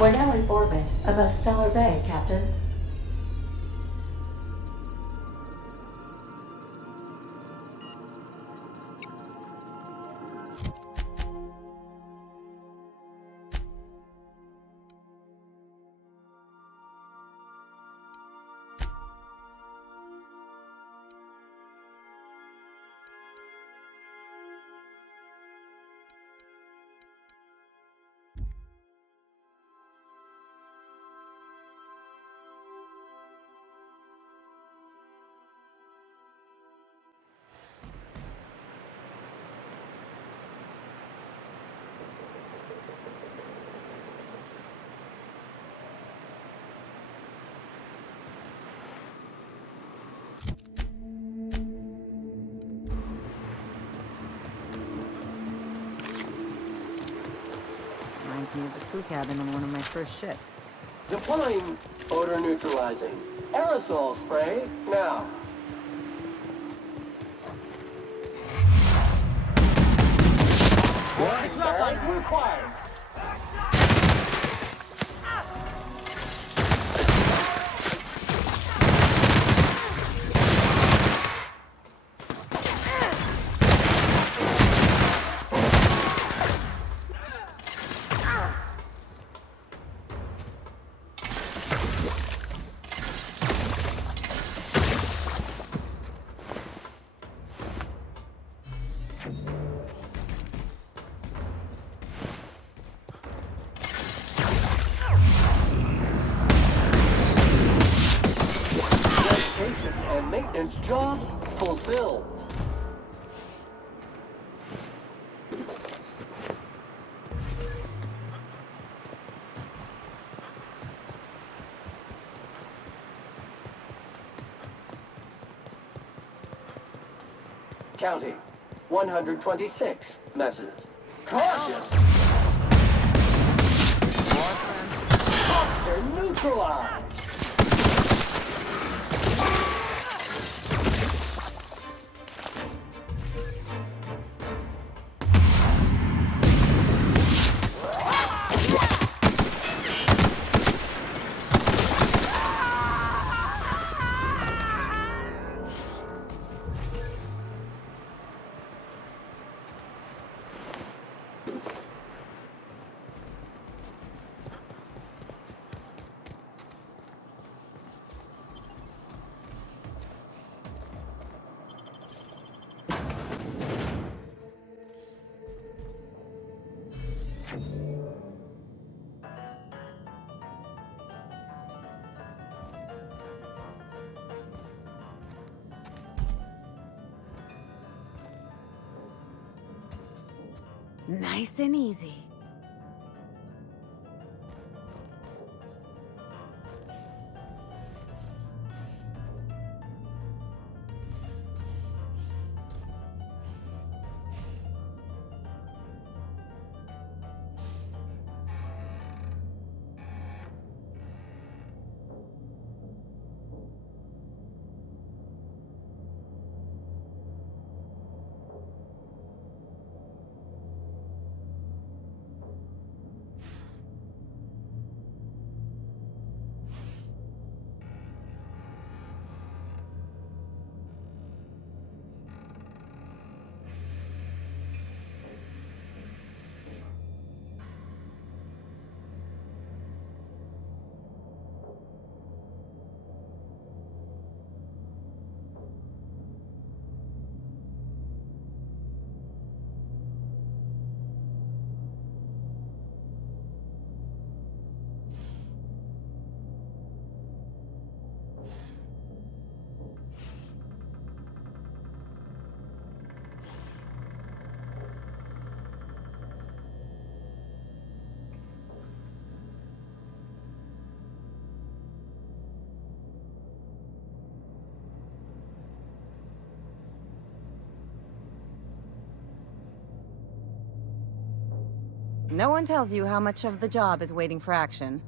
We're now in orbit above Stellar Bay, Captain. Reminds me of the crew cabin on one of my first ships. Deploying odor neutralizing. Aerosol spray now. Warning bag required. And maintenance job fulfilled. Counting. 126 messages. Caution! Toxin neutralized! Nice and easy. No one tells you how much of the job is waiting for action.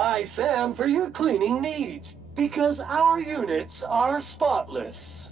Buy Sam for your cleaning needs, because our units are spotless.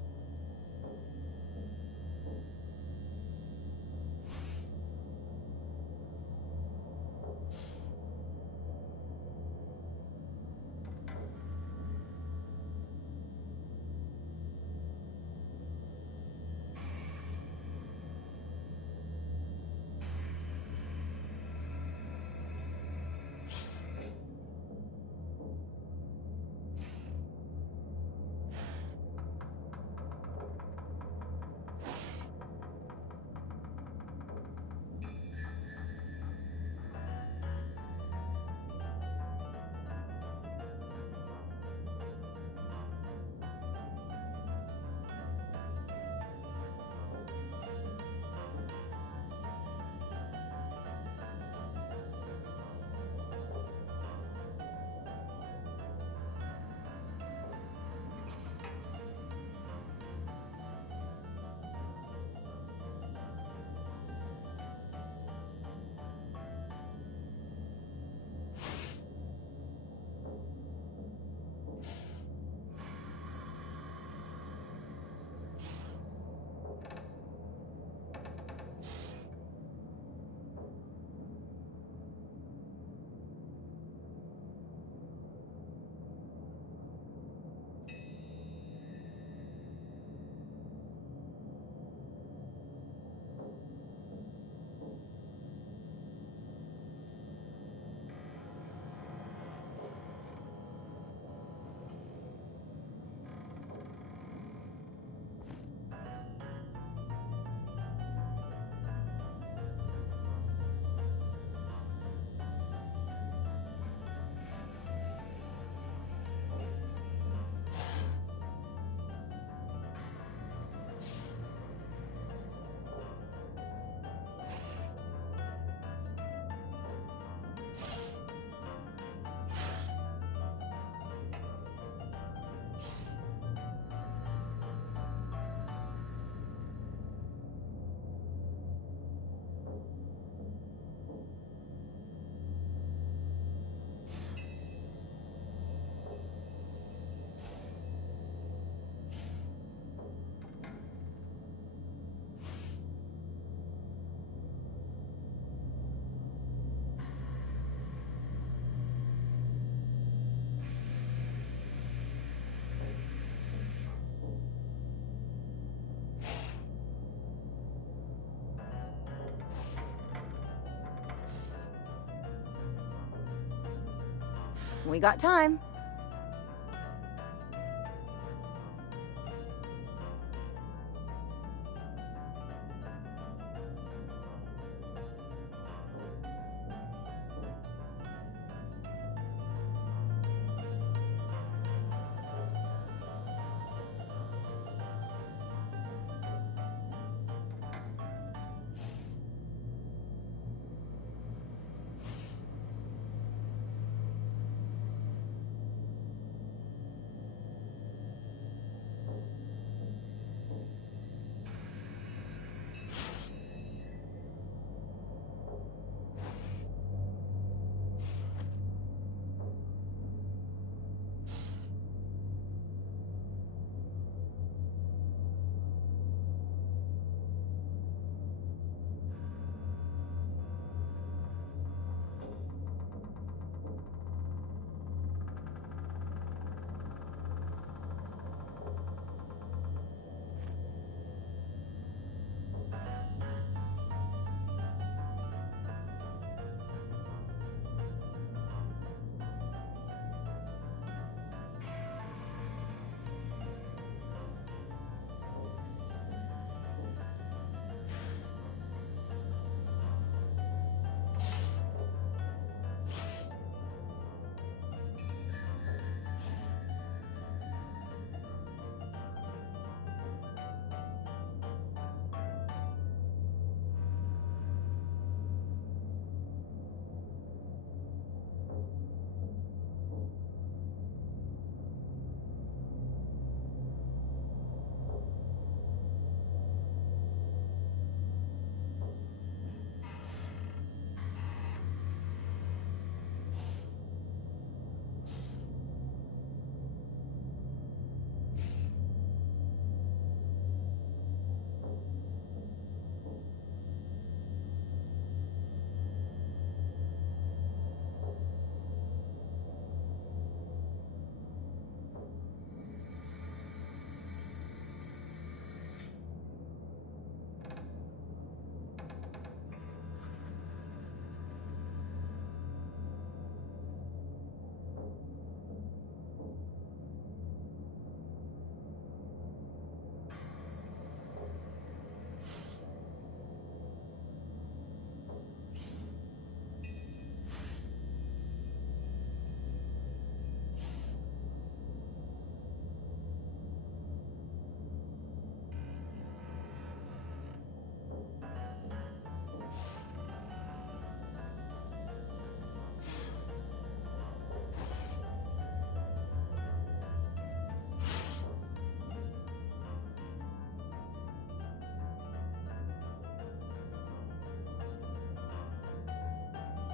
We got time.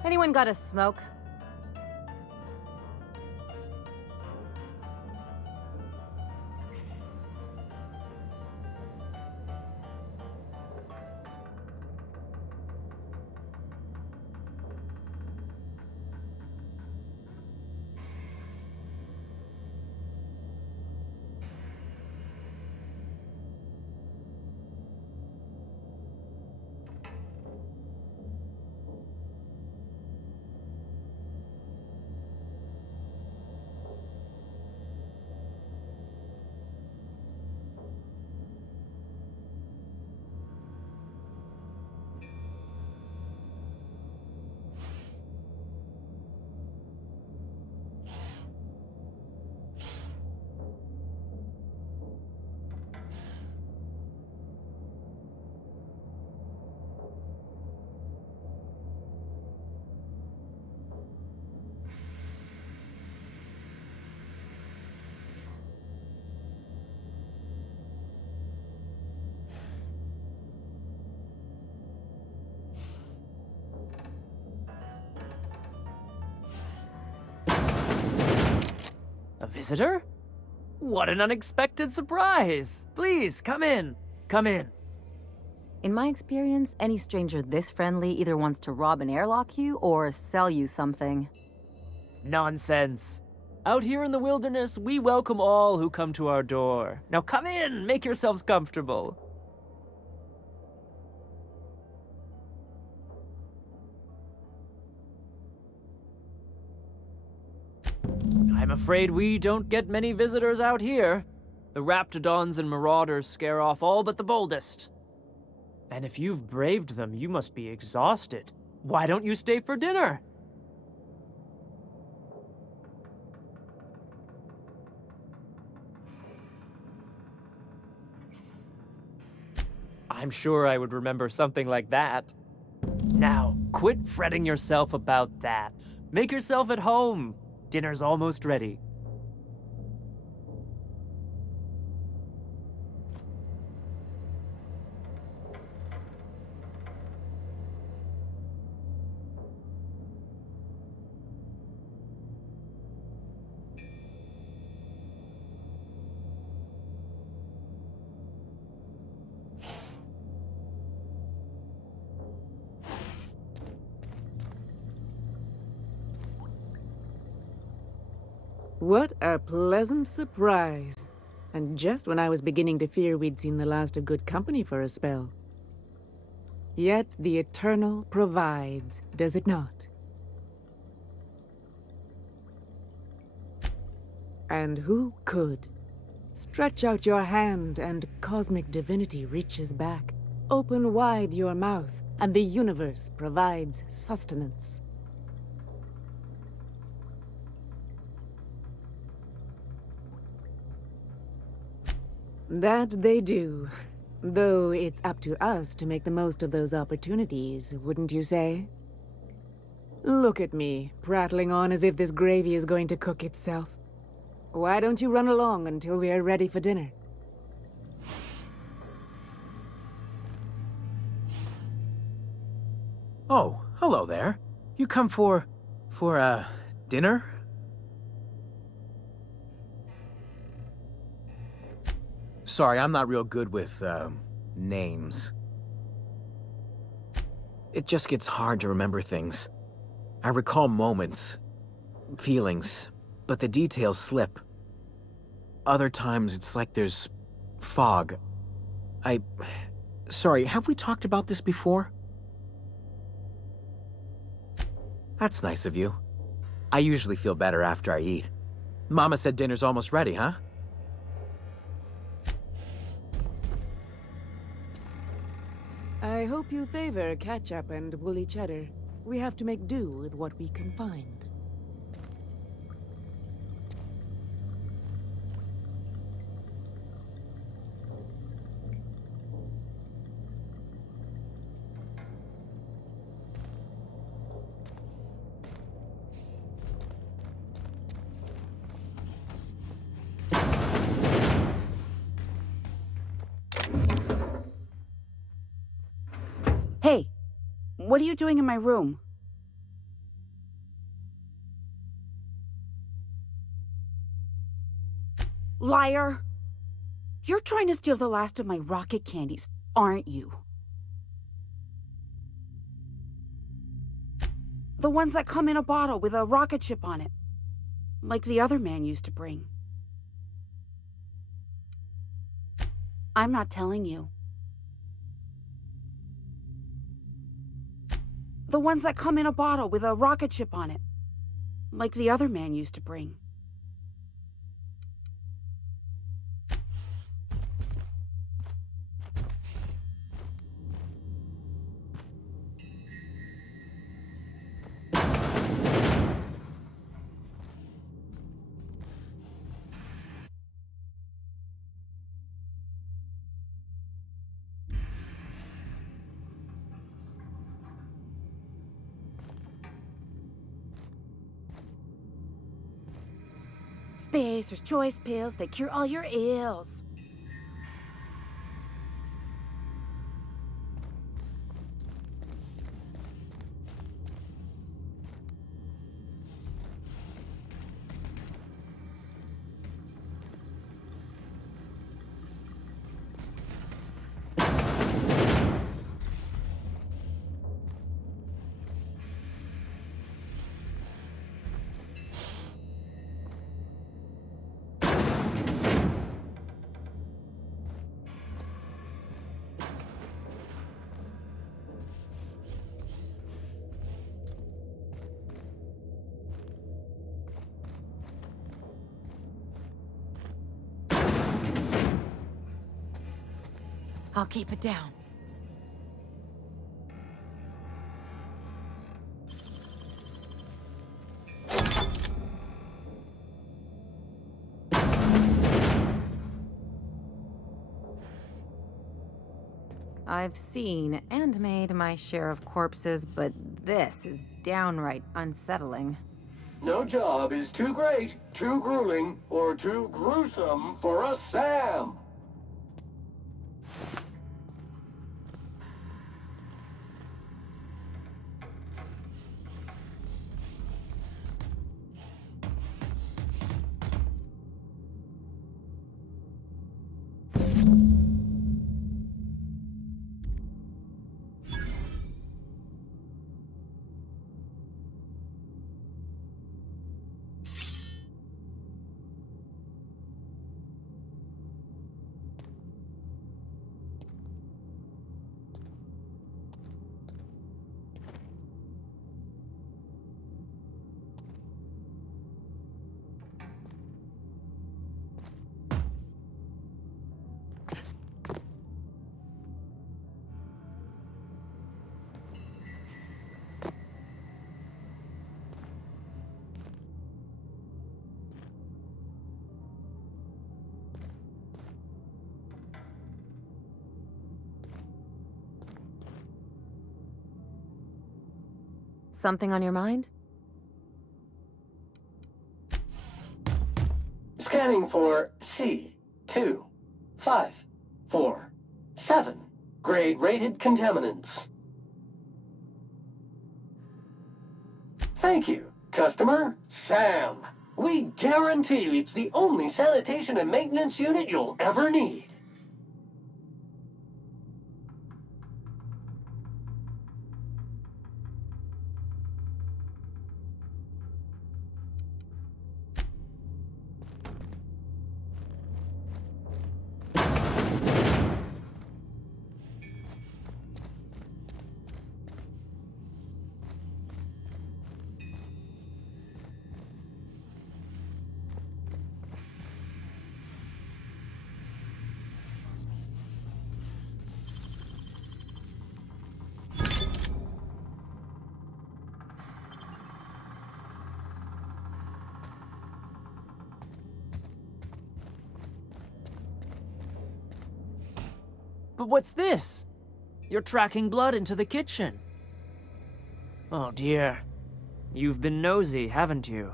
Anyone got a smoke? A visitor? What an unexpected surprise! Please, come in. Come in. In my experience, any stranger this friendly either wants to rob and airlock you or sell you something. Nonsense. Out here in the wilderness, we welcome all who come to our door. Now come in, make yourselves comfortable. I'm afraid we don't get many visitors out here. The raptidons and marauders scare off all but the boldest. And if you've braved them, you must be exhausted. Why don't you stay for dinner? I'm sure I would remember something like that. Now, quit fretting yourself about that. Make yourself at home. Dinner's almost ready. What a pleasant surprise. And just when I was beginning to fear we'd seen the last of good company for a spell. Yet the Eternal provides, does it not? And who could? Stretch out your hand and cosmic divinity reaches back. Open wide your mouth and the universe provides sustenance. That they do. Though it's up to us to make the most of those opportunities, wouldn't you say? Look at me, prattling on as if this gravy is going to cook itself. Why don't you run along until we are ready for dinner? Oh, hello there. You come for dinner? Sorry, I'm not real good with, names. It just gets hard to remember things. I recall moments, feelings, but the details slip. Other times, it's like there's fog. Sorry, have we talked about this before? That's nice of you. I usually feel better after I eat. Mama said dinner's almost ready, huh? I hope you favor ketchup and woolly cheddar. We have to make do with what we can find. Hey, what are you doing in my room? liar! You're trying to steal the last of my rocket candies, aren't you? The ones that come in a bottle with a rocket ship on it. Like the other man used to bring. I'm not telling you. The ones that come in a bottle with a rocket ship on it. Like the other man used to bring. Spacer's choice pills, they cure all your ills. I'll keep it down. I've seen and made my share of corpses, but this is downright unsettling. No job is too great, too grueling, or too gruesome for a Sam. Something on your mind? Scanning for C2547. Grade rated contaminants. Thank you, customer Sam. We guarantee it's the only sanitation and maintenance unit you'll ever need. But what's this? You're tracking blood into the kitchen. Oh dear. You've been nosy, haven't you?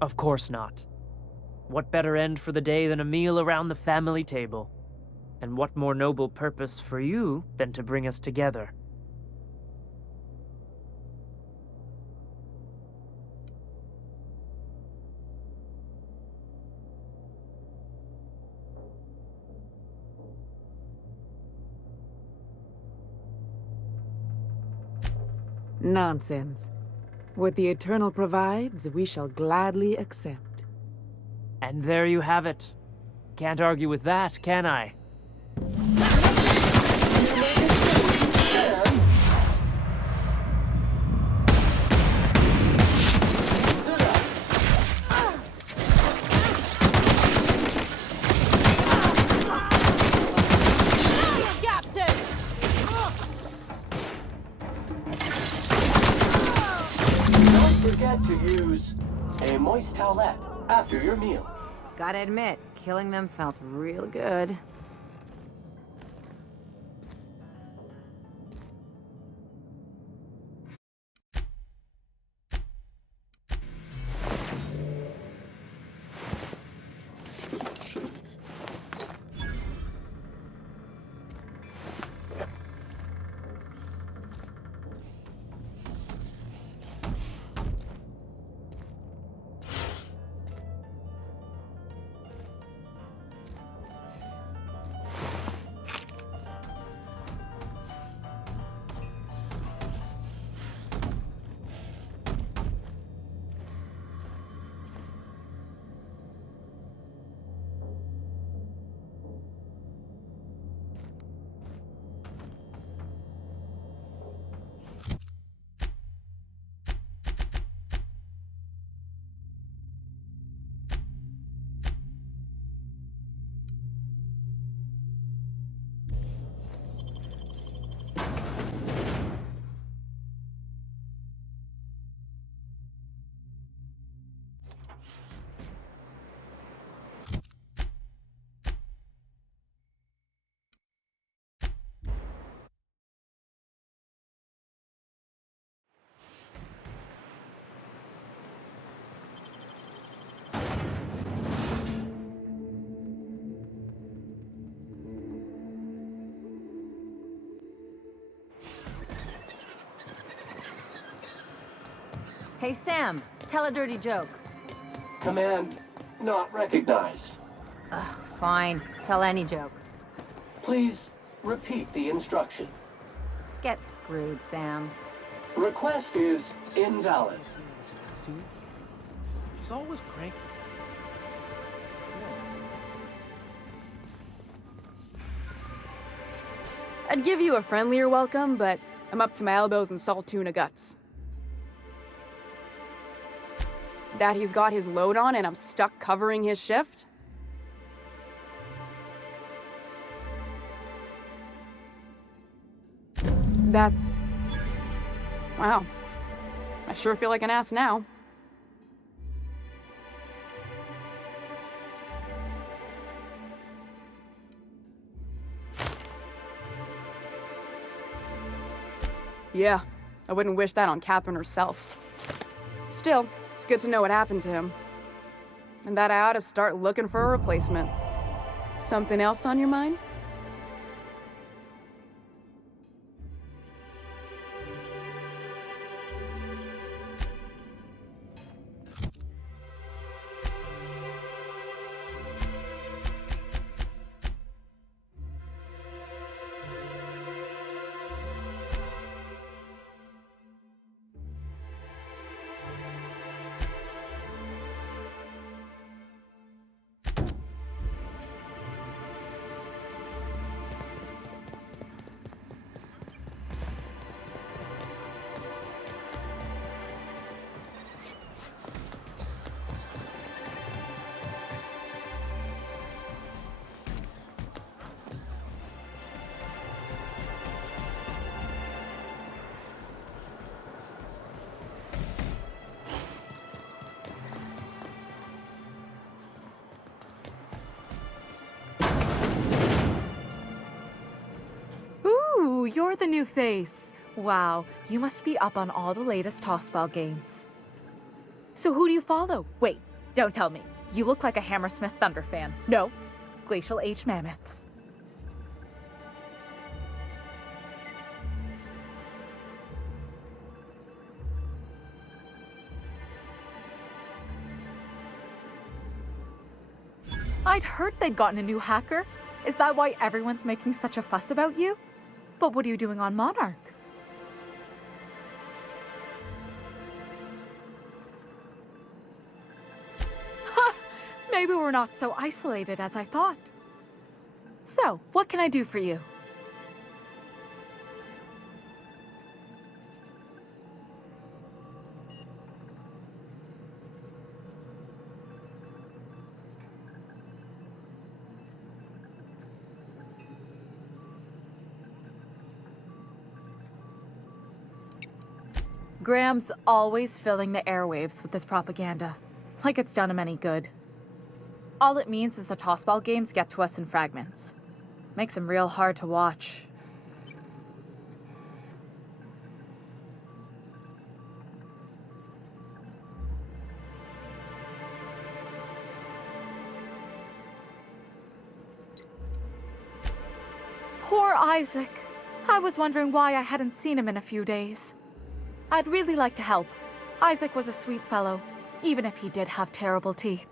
Of course not. What better end for the day than a meal around the family table? And what more noble purpose for you than to bring us together? Nonsense. What the Eternal provides, we shall gladly accept. And there you have it. Can't argue with that, can I? Don't forget to use a moist towelette after your meal. Gotta admit, killing them felt real good. Hey, Sam, tell a dirty joke. Command not recognized. Fine, tell any joke. Please repeat the instruction. Get screwed, Sam. Request is invalid. She's always cranky. I'd give you a friendlier welcome, but I'm up to my elbows in salt tuna guts. That he's got his load on and I'm stuck covering his shift? That's... wow. I sure feel like an ass now. Yeah, I wouldn't wish that on Catherine herself. Still, it's good to know what happened to him. And that I ought to start looking for a replacement. Something else on your mind? Ooh, you're the new face. Wow, you must be up on all the latest tossball games. So who do you follow? Wait, don't tell me. You look like a Hammersmith Thunder fan. No, Glacial H Mammoths. I'd heard they'd gotten a new hacker. Is that why everyone's making such a fuss about you? But what are you doing on Monarch? Maybe we're not so isolated as I thought. So, what can I do for you? Graham's always filling the airwaves with this propaganda, like it's done him any good. All it means is the tossball games get to us in fragments. Makes them real hard to watch. Poor Isaac. I was wondering why I hadn't seen him in a few days. I'd really like to help. Isaac was a sweet fellow, even if he did have terrible teeth.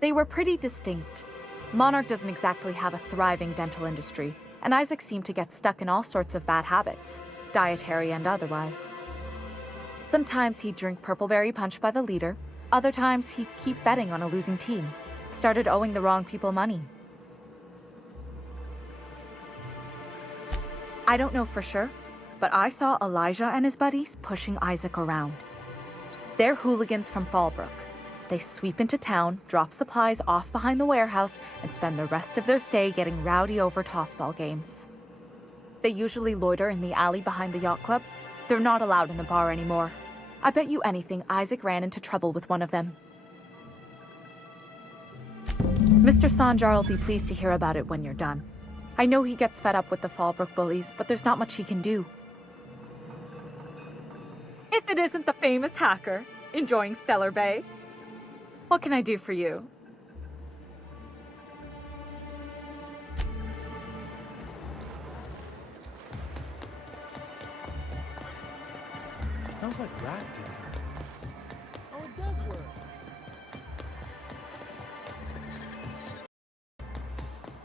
They were pretty distinct. Monarch doesn't exactly have a thriving dental industry, and Isaac seemed to get stuck in all sorts of bad habits, dietary and otherwise. Sometimes he'd drink purpleberry punch by the liter, other times he'd keep betting on a losing team, started owing the wrong people money. I don't know for sure, but I saw Elijah and his buddies pushing Isaac around. They're hooligans from Fallbrook. They sweep into town, drop supplies off behind the warehouse, and spend the rest of their stay getting rowdy over tossball games. They usually loiter in the alley behind the yacht club. They're not allowed in the bar anymore. I bet you anything Isaac ran into trouble with one of them. Mr. Sanjar will be pleased to hear about it when you're done. I know he gets fed up with the Fallbrook bullies, but there's not much he can do. If it isn't the famous hacker, enjoying Stellar Bay. What can I do for you? Smells like rat in here. Oh, it does work.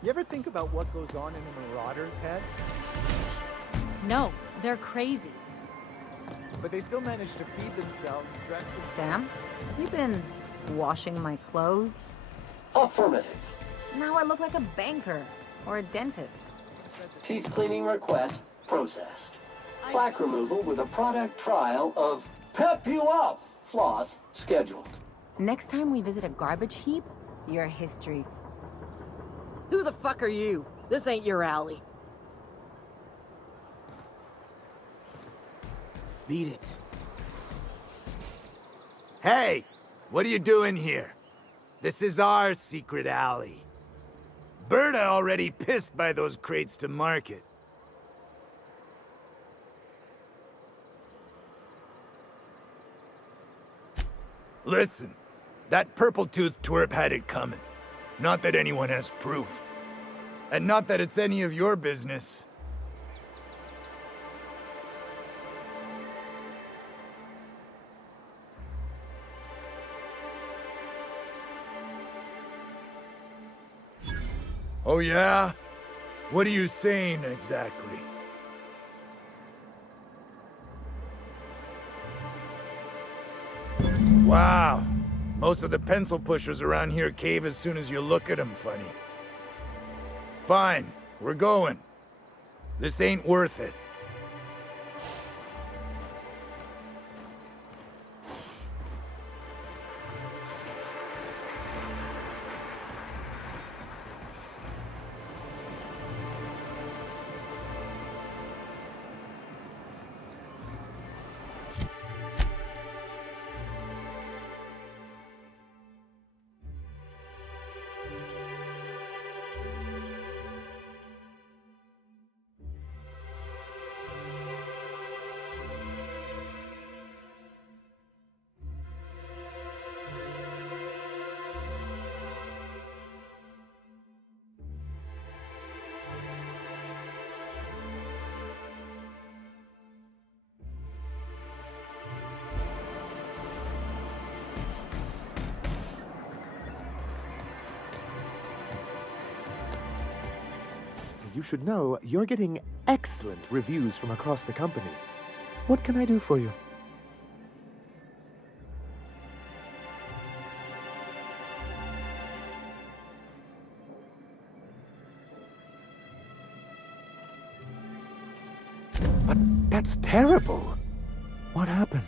You ever think about what goes on in a marauder's head? No, they're crazy. But they still manage to feed themselves, dress themselves. Sam, have you been washing my clothes? Affirmative. Now I look like a banker or a dentist. Teeth cleaning request processed. Plaque removal with a product trial of Pep You Up floss scheduled. Next time we visit a garbage heap, your history. Who the fuck are you? This ain't your alley. Beat it. Hey! What are you doing here? This is our secret alley. Berta already pissed by those crates to market. Listen, that purple-toothed twerp had it coming. Not that anyone has proof. And not that it's any of your business. Oh yeah? What are you saying exactly? Wow. Most of the pencil pushers around here cave as soon as you look at them funny. Fine, we're going. This ain't worth it. You should know you're getting excellent reviews from across the company. What can I do for you? But that's terrible. What happened?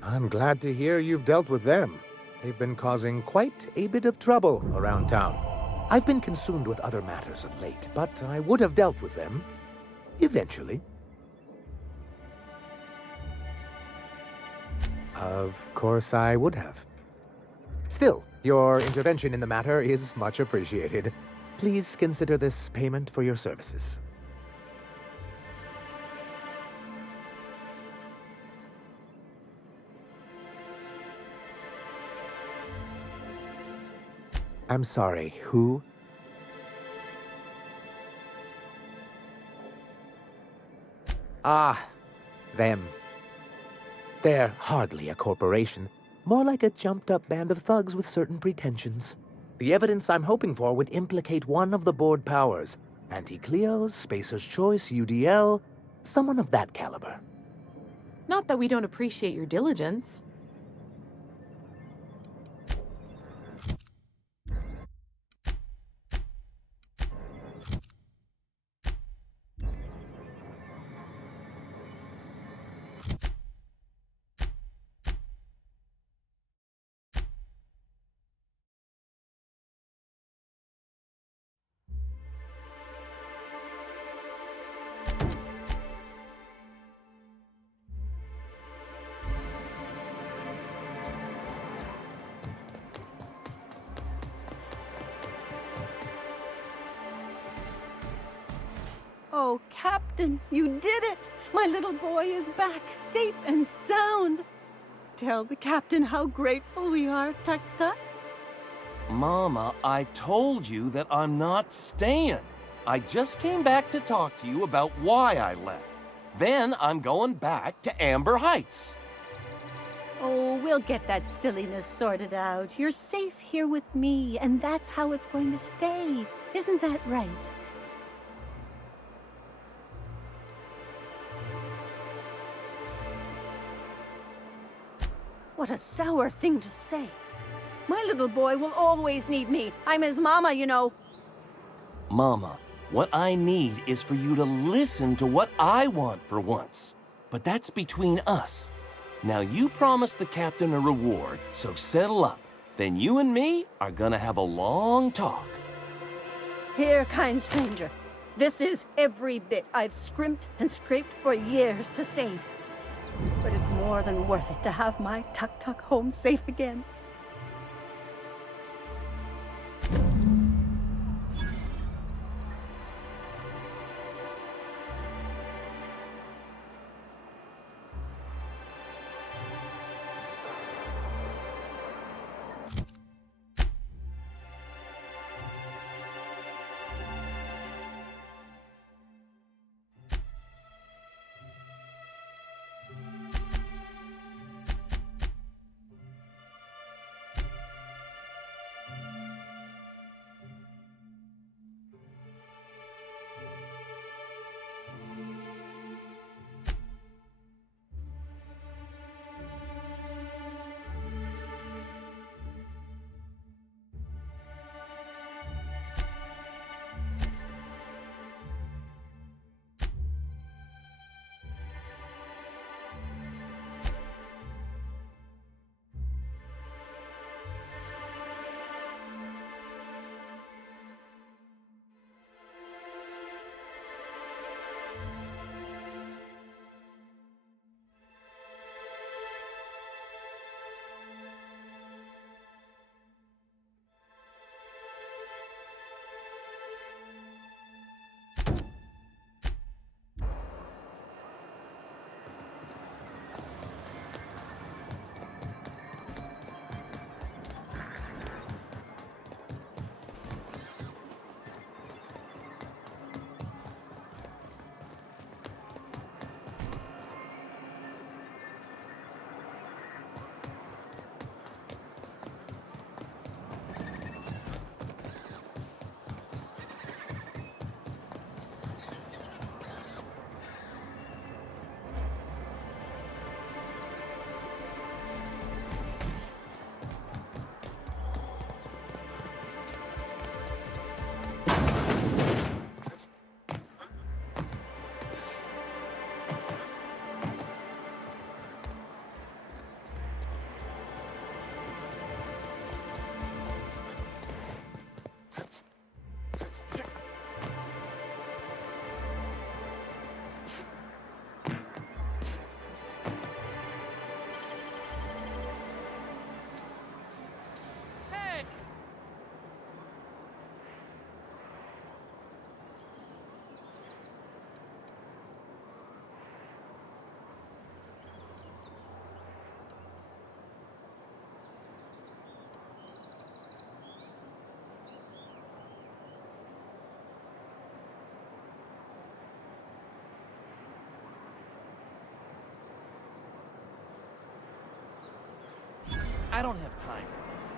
I'm glad to hear you've dealt with them. They've been causing quite a bit of trouble around town. I've been consumed with other matters of late, but I would have dealt with them eventually. Of course I would have. Still, your intervention in the matter is much appreciated. Please consider this payment for your services. I'm sorry, who? Ah, them. They're hardly a corporation, more like a jumped-up band of thugs with certain pretensions. The evidence I'm hoping for would implicate one of the board powers. Anti-Cleos, Spacer's Choice, UDL, someone of that caliber. Not that we don't appreciate your diligence. Oh, Captain, you did it! My little boy is back, safe and sound. Tell the captain how grateful we are, Tuk Tuk. Mama, I told you that I'm not staying. I just came back to talk to you about why I left. Then I'm going back to Amber Heights. Oh, we'll get that silliness sorted out. You're safe here with me, and that's how it's going to stay. Isn't that right? What a sour thing to say. My little boy will always need me. I'm his mama, you know. Mama, what I need is for you to listen to what I want for once. But that's between us. Now you promised the captain a reward, so settle up. Then you and me are gonna have a long talk. Here, kind stranger. This is every bit I've scrimped and scraped for years to save. But it's more than worth it to have my Tuk Tuk home safe again. I don't have time for this.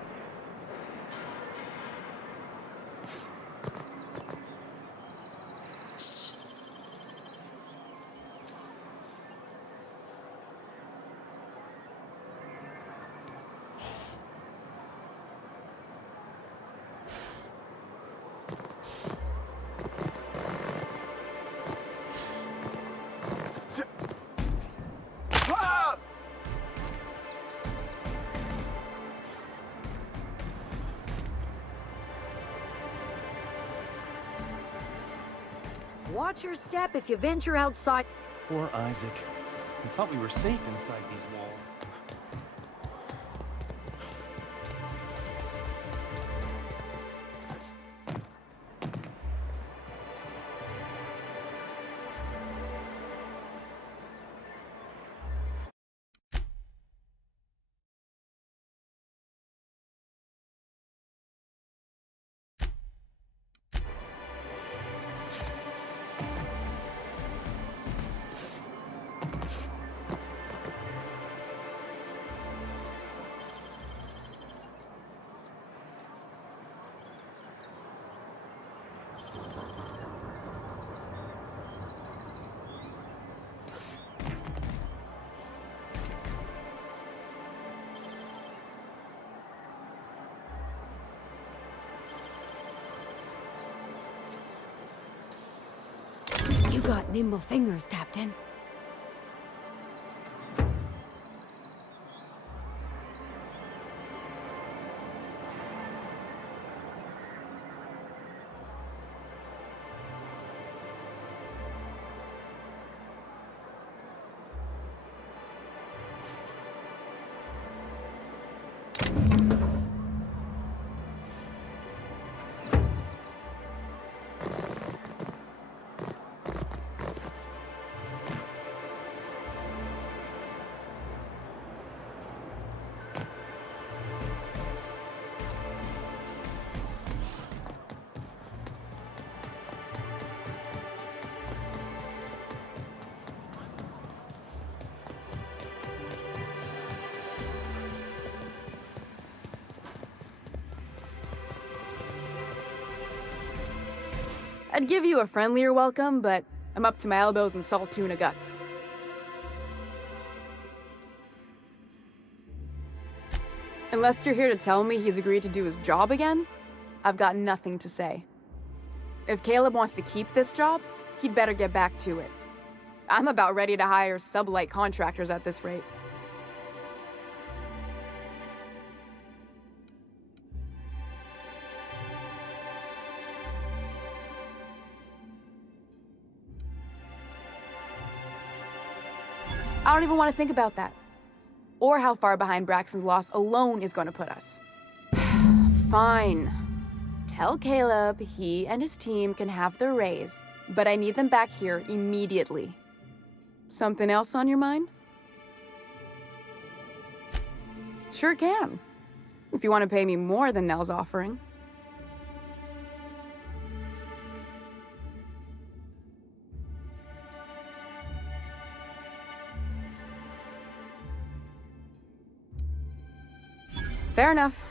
Watch your step if you venture outside. Poor Isaac. I thought we were safe inside these walls. You got nimble fingers, Captain. I'd give you a friendlier welcome, but I'm up to my elbows in salt tuna guts. Unless you're here to tell me he's agreed to do his job again, I've got nothing to say. If Caleb wants to keep this job, he'd better get back to it. I'm about ready to hire sublight contractors at this rate. I don't even want to think about that. Or how far behind Braxton's loss alone is going to put us. Fine. Tell Caleb he and his team can have their raise, but I need them back here immediately. Something else on your mind? Sure can. If you want to pay me more than Nell's offering. Fair enough.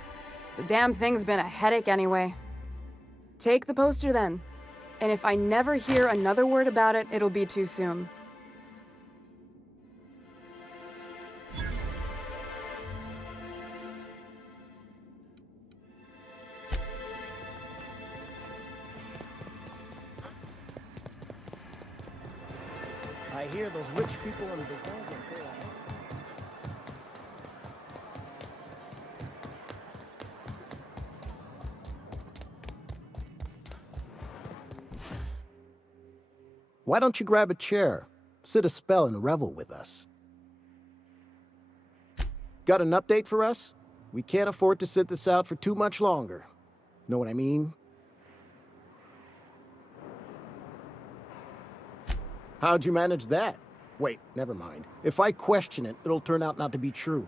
The damn thing's been a headache anyway. Take the poster then. And if I never hear another word about it, it'll be too soon. I hear those rich people in Byzantium pay a lot. Why don't you grab a chair, sit a spell, and revel with us? Got an update for us? We can't afford to sit this out for too much longer. Know what I mean? How'd you manage that? Wait, never mind. If I question it, it'll turn out not to be true.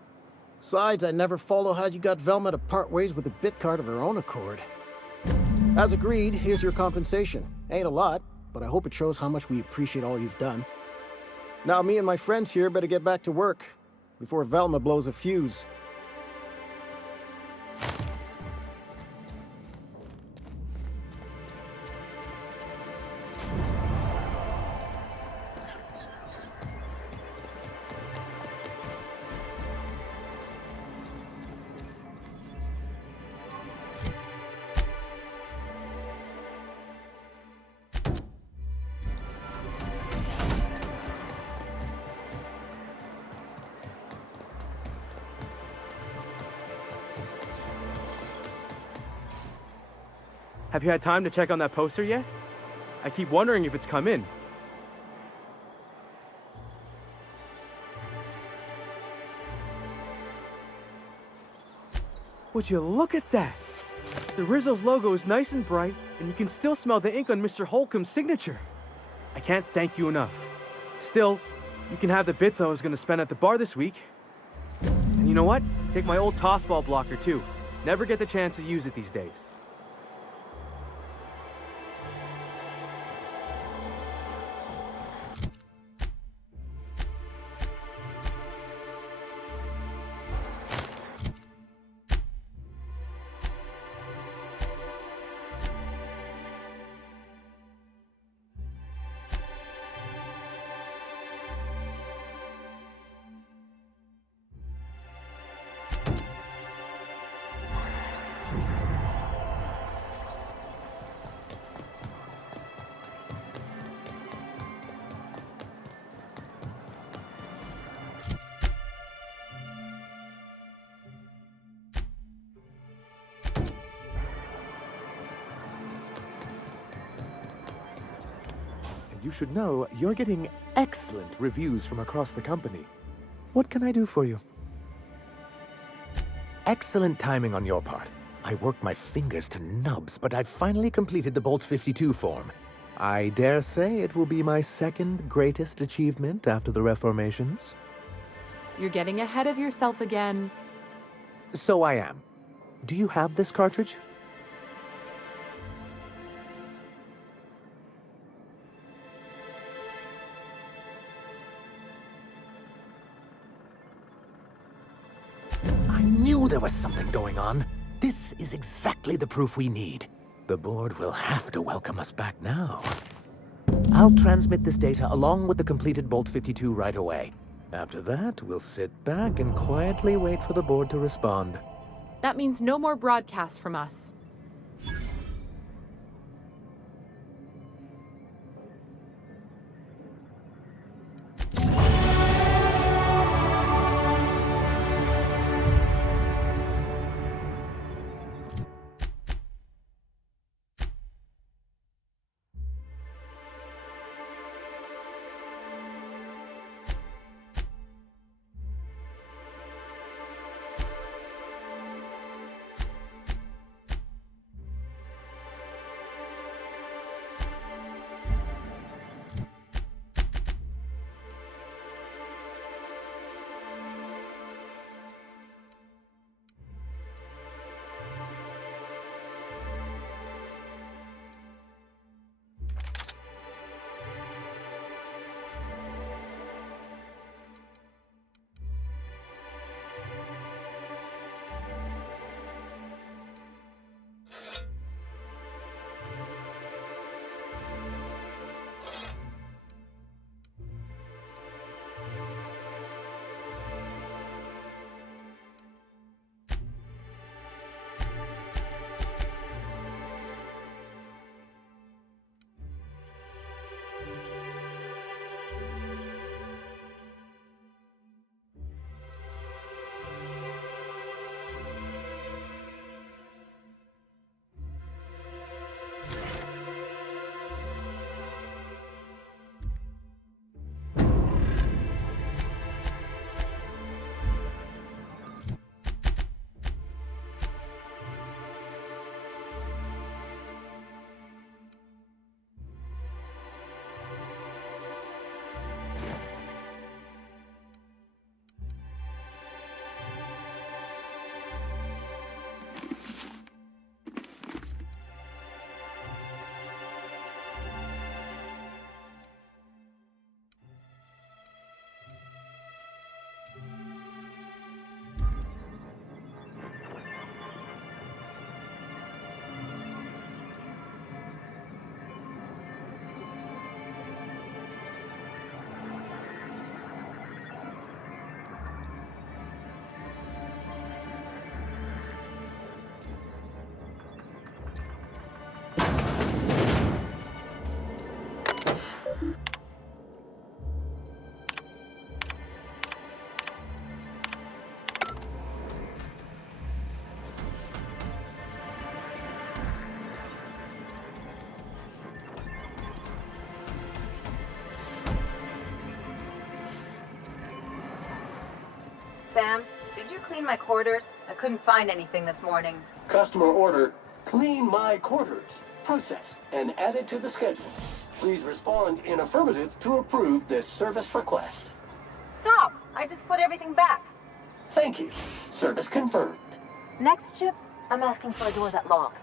Besides, I never follow how you got Velma to part ways with a bit card of her own accord. As agreed, here's your compensation. Ain't a lot, but I hope it shows how much we appreciate all you've done. Now me and my friends here better get back to work before Velma blows a fuse. Have you had time to check on that poster yet? I keep wondering if it's come in. Would you look at that? The Rizzo's logo is nice and bright, and you can still smell the ink on Mr. Holcomb's signature. I can't thank you enough. Still, you can have the bits I was going to spend at the bar this week. And you know what? Take my old tossball blocker, too. Never get the chance to use it these days. You should know you're getting excellent reviews from across the company. What can I do for you? Excellent timing on your part. I worked my fingers to nubs, but I've finally completed the Bolt 52 form. I dare say it will be my second greatest achievement after the reformations. You're getting ahead of yourself again. So I am. Do you have this cartridge? I knew there was something going on. This is exactly the proof we need. The board will have to welcome us back now. I'll transmit this data along with the completed Bolt 52 right away. After that, we'll sit back and quietly wait for the board to respond. That means no more broadcasts from us. Sam, did you clean my quarters? I couldn't find anything this morning. Customer order, clean my quarters, processed and added to the schedule. Please respond in affirmative to approve this service request. Stop! I just put everything back. Thank you. Service confirmed. Next ship, I'm asking for a door that locks.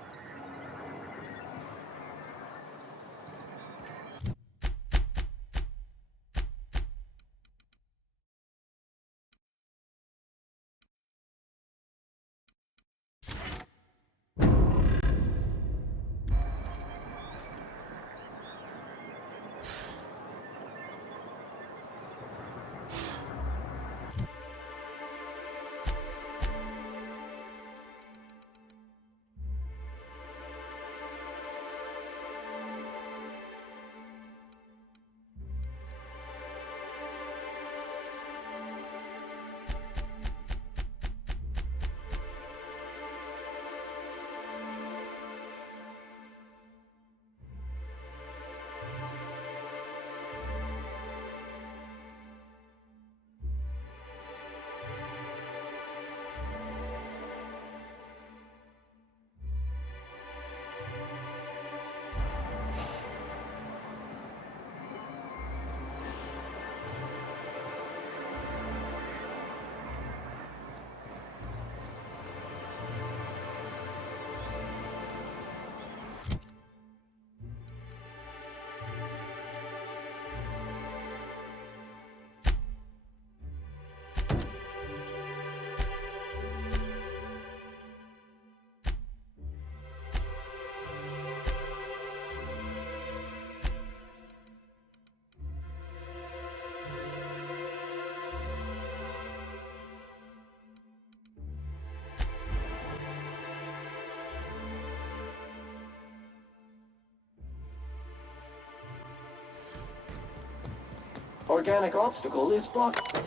Organic obstacle is blocked.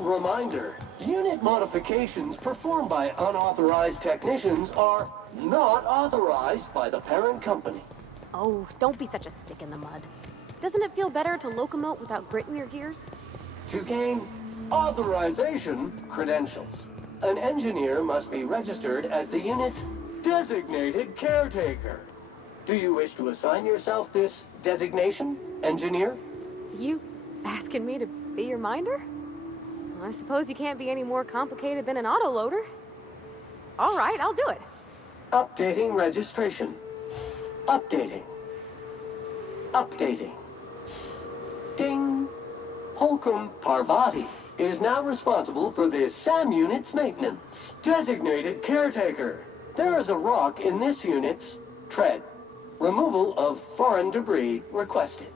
Reminder, unit modifications performed by unauthorized technicians are not authorized by the parent company. Oh, don't be such a stick in the mud. Doesn't it feel better to locomote without grit in your gears? To gain authorization credentials, an engineer must be registered as the unit's designated caretaker. Do you wish to assign yourself this designation, engineer? You asking me to be your minder? I suppose you can't be any more complicated than an autoloader. All right, I'll do it. Updating registration. Updating. Updating. Ding. Holcomb Parvati is now responsible for this SAM unit's maintenance. Designated caretaker. There is a rock in this unit's tread. Removal of foreign debris requested.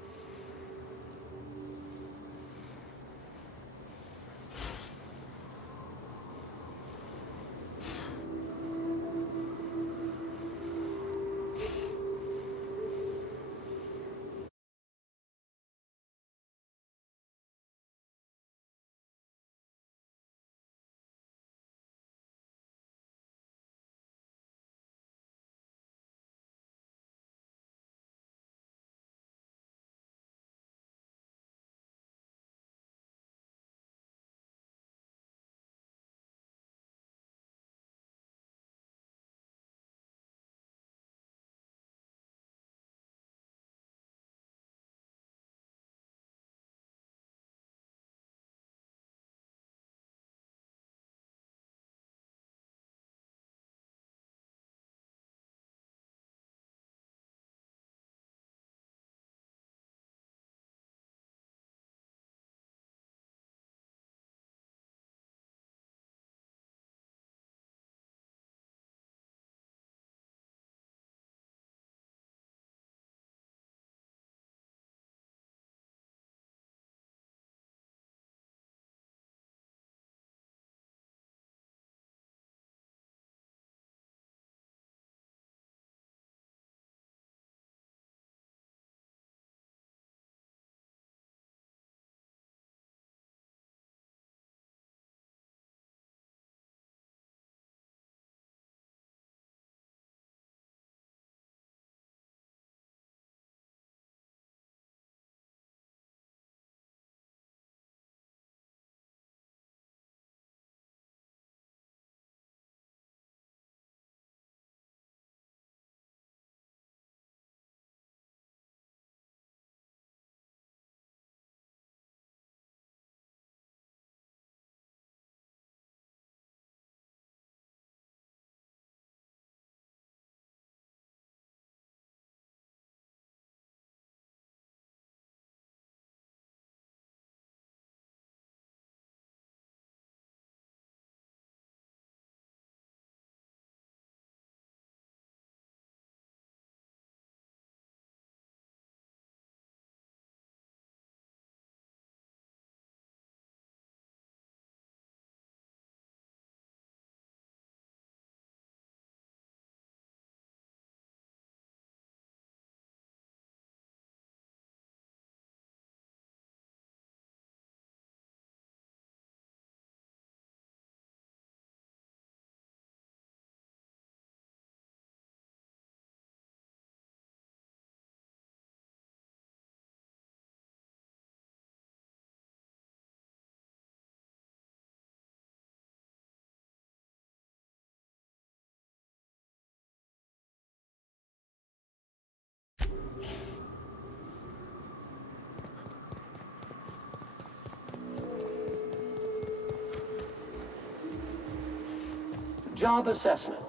Job assessment.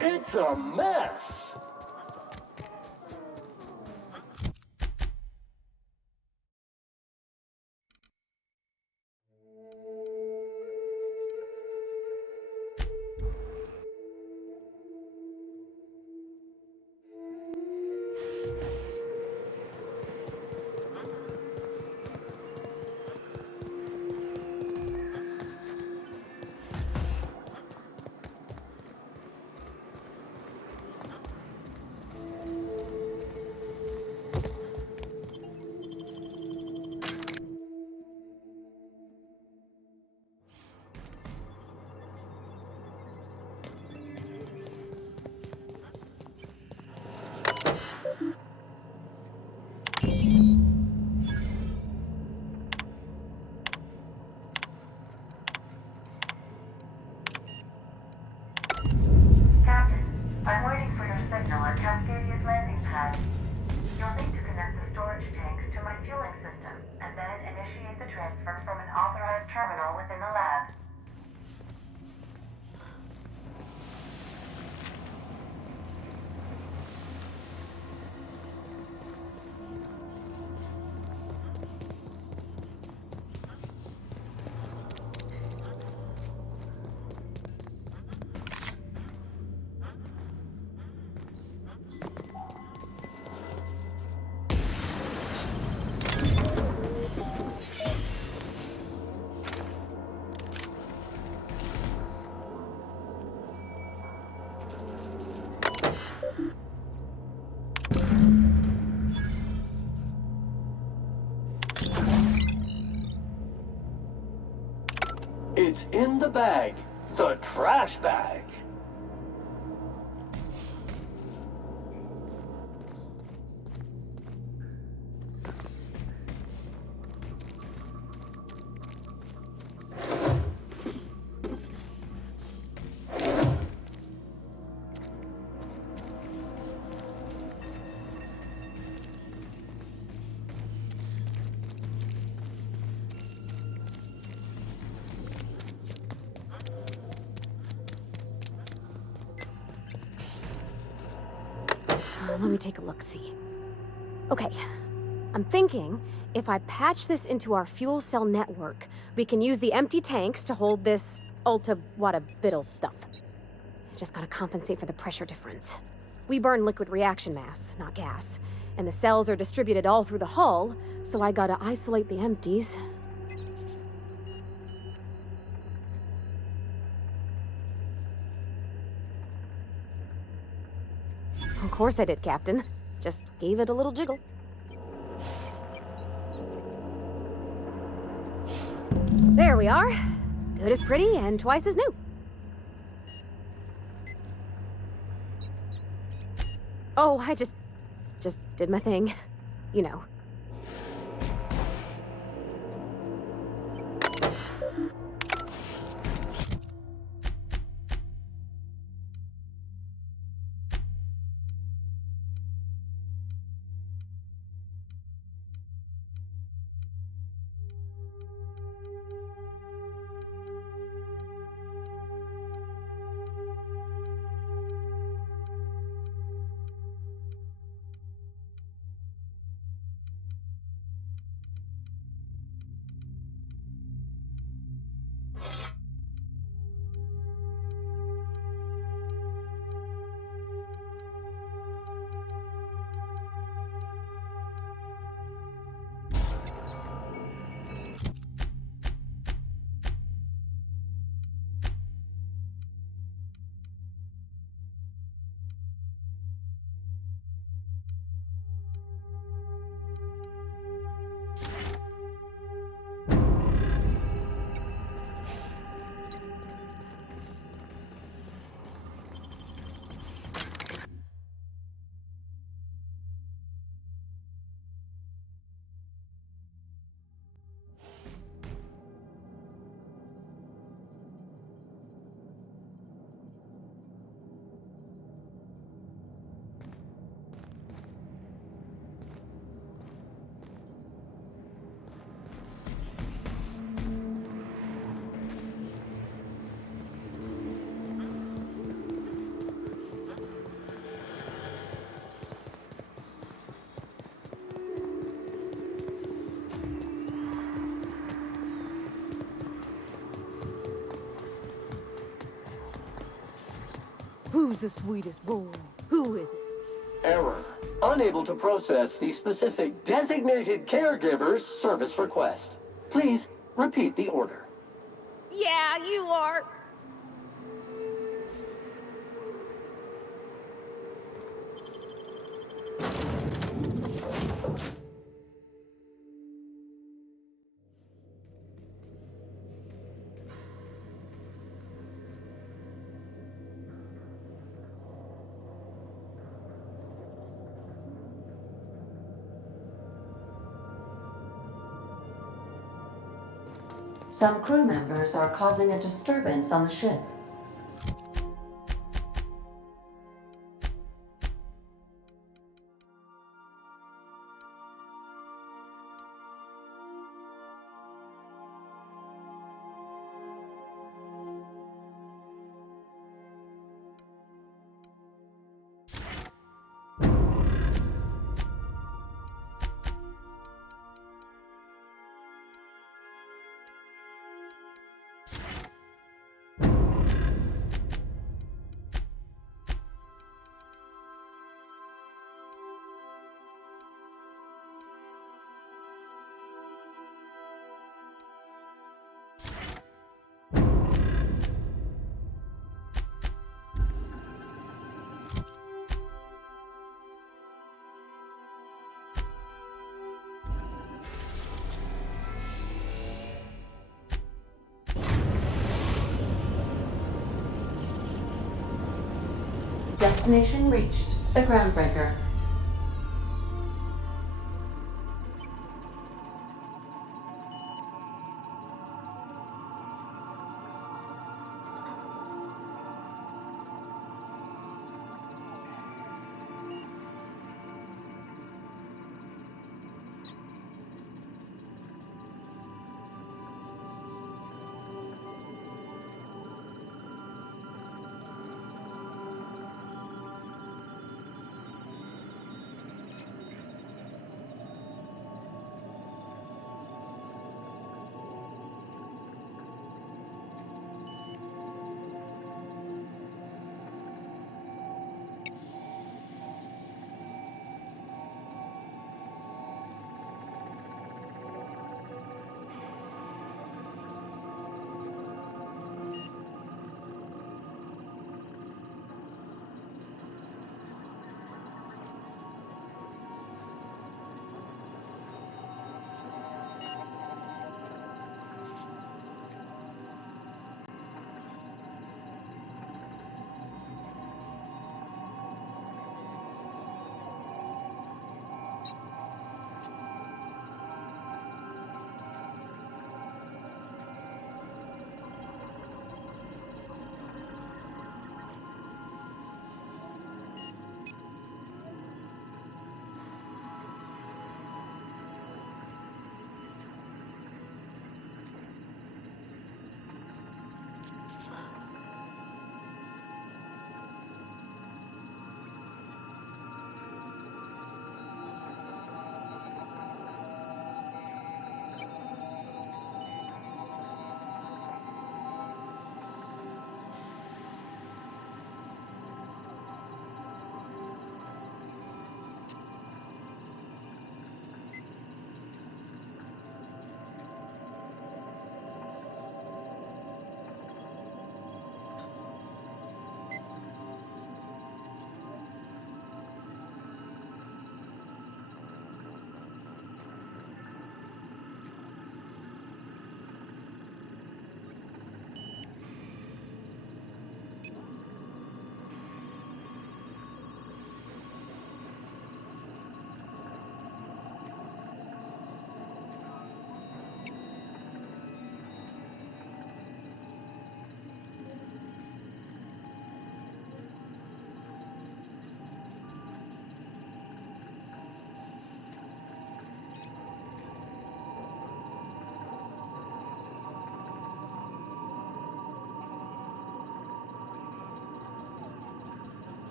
It's a mess. Captain, I'm waiting for your signal at Cascadia's landing pad. You'll need to connect the storage tanks to my fueling system, and then initiate the transfer from an authorized terminal within the lab. It's in the bag. The trash bag. Let me take a look-see. Okay, I'm thinking if I patch this into our fuel cell network, we can use the empty tanks to hold this ulta-wada-biddle stuff. I just gotta compensate for the pressure difference. We burn liquid reaction mass, not gas, and the cells are distributed all through the hull, so I gotta isolate the empties. Of course I did, Captain. Just gave it a little jiggle. There we are. Good as pretty and twice as new. Oh, I just did my thing. You know. Who's the sweetest boy? Who is it? Error. Unable to process the specific designated caregiver's service request. Please repeat the order. Yeah, you are. Some crew members are causing a disturbance on the ship. Destination reached. The Groundbreaker.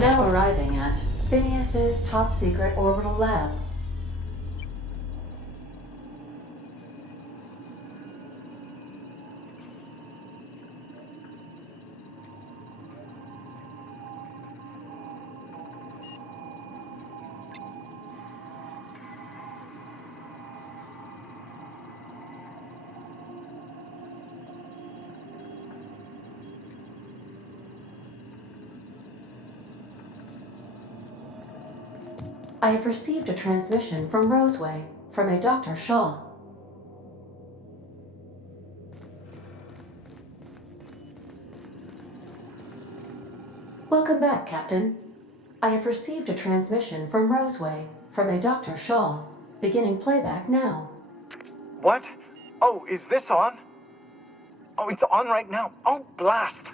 Now arriving at Phineas's top secret orbital lab. I have received a transmission from Roseway, from a Dr. Shaw. Welcome back, Captain. I have received a transmission from Roseway, from a Dr. Shaw. Beginning playback now. What? Oh, is this on? Oh, it's on right now. Oh, blast!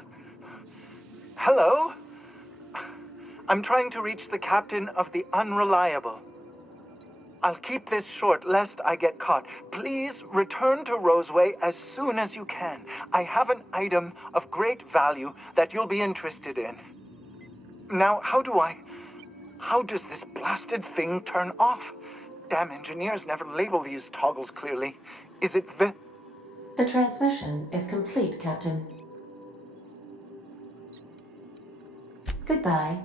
Hello? I'm trying to reach the captain of the Unreliable. I'll keep this short, lest I get caught. Please return to Roseway as soon as you can. I have an item of great value that you'll be interested in. Now, how does this blasted thing turn off? Damn engineers never label these toggles clearly. Is it the... The transmission is complete, Captain. Goodbye.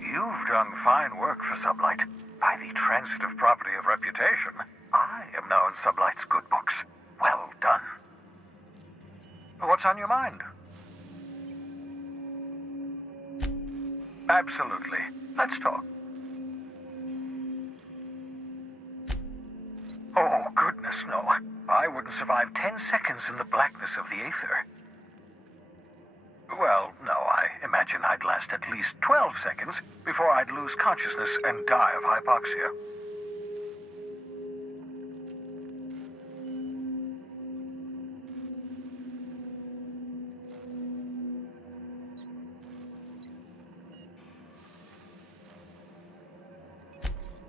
You've done fine work for Sublight. By the transitive property of reputation, I am now in Sublight's good books. Well done. What's on your mind? Absolutely. Let's talk. Oh, goodness, no. I wouldn't survive 10 seconds in the blackness of the aether. Well, no, I imagine I'd last at least 12 seconds before I'd lose consciousness and die of hypoxia.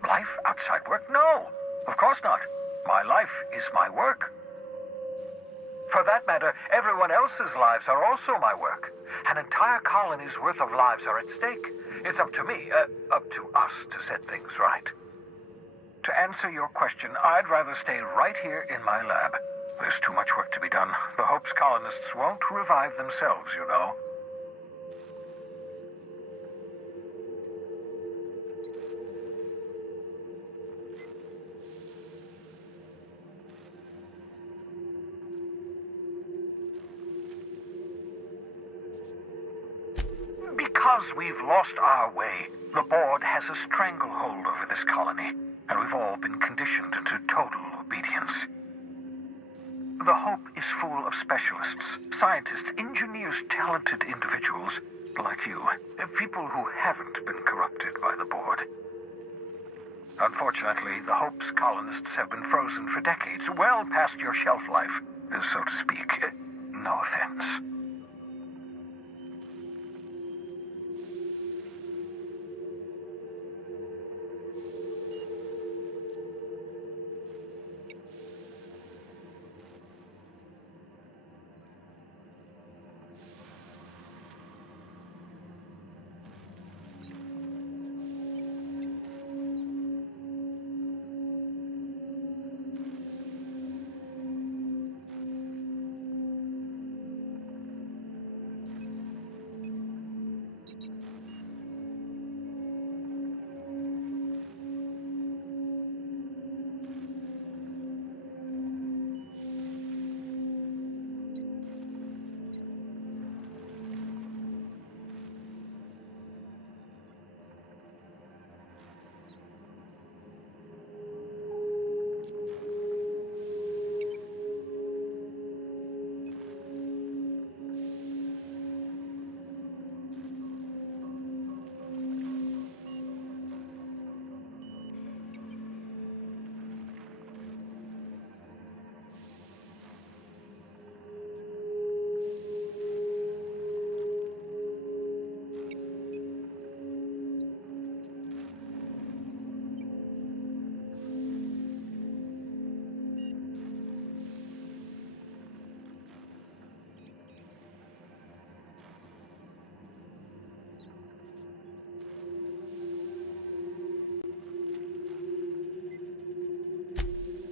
Life outside work? No, of course not. My life is my work. For that matter, everyone else's lives are also my work. An entire colony's worth of lives are at stake. It's up to me, up to us to set things right. To answer your question, I'd rather stay right here in my lab. There's too much work to be done. The Hope's colonists won't revive themselves, you know. Because we've lost our way, the board has a stranglehold over this colony, and we've all been conditioned into total obedience. The Hope is full of specialists, scientists, engineers, talented individuals like you, people who haven't been corrupted by the board. Unfortunately, the Hope's colonists have been frozen for decades, well past your shelf life, so to speak. No offense.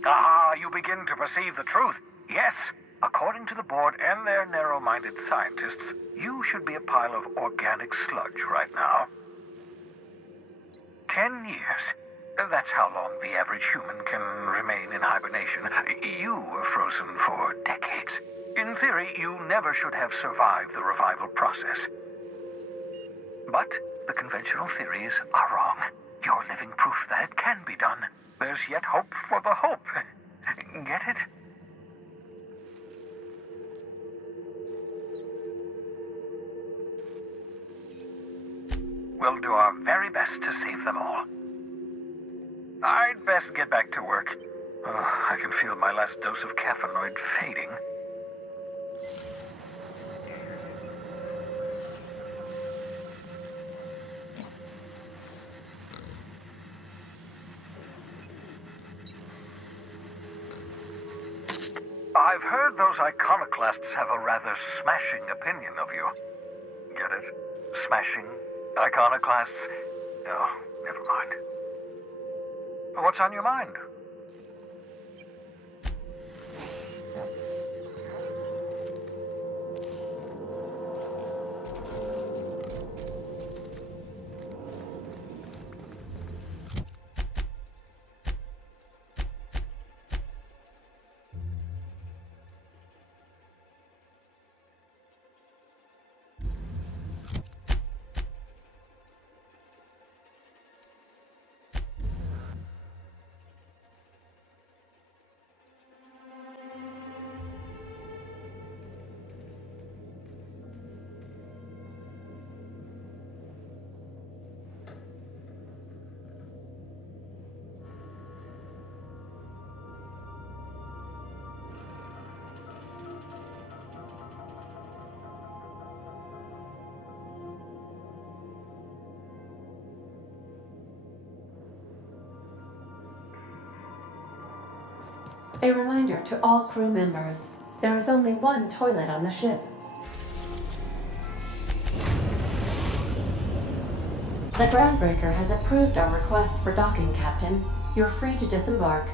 Ah, you begin to perceive the truth. Yes, according to the board and their narrow-minded scientists, you should be a pile of organic sludge right now. 10 years. That's how long the average human can remain in hibernation. You were frozen for decades. In theory, you never should have survived the revival process. But the conventional theories are wrong. You're living proof that it can be done. There's yet hope for the hope. Get it? We'll do our very best to save them all. I'd best get back to work. Oh, I can feel my last dose of caffeinoid fading. I've heard those iconoclasts have a rather smashing opinion of you. Get it? Smashing iconoclasts? No, never mind. What's on your mind? A reminder to all crew members, there is only one toilet on the ship. The groundbreaker has approved our request for docking, Captain. You're free to disembark.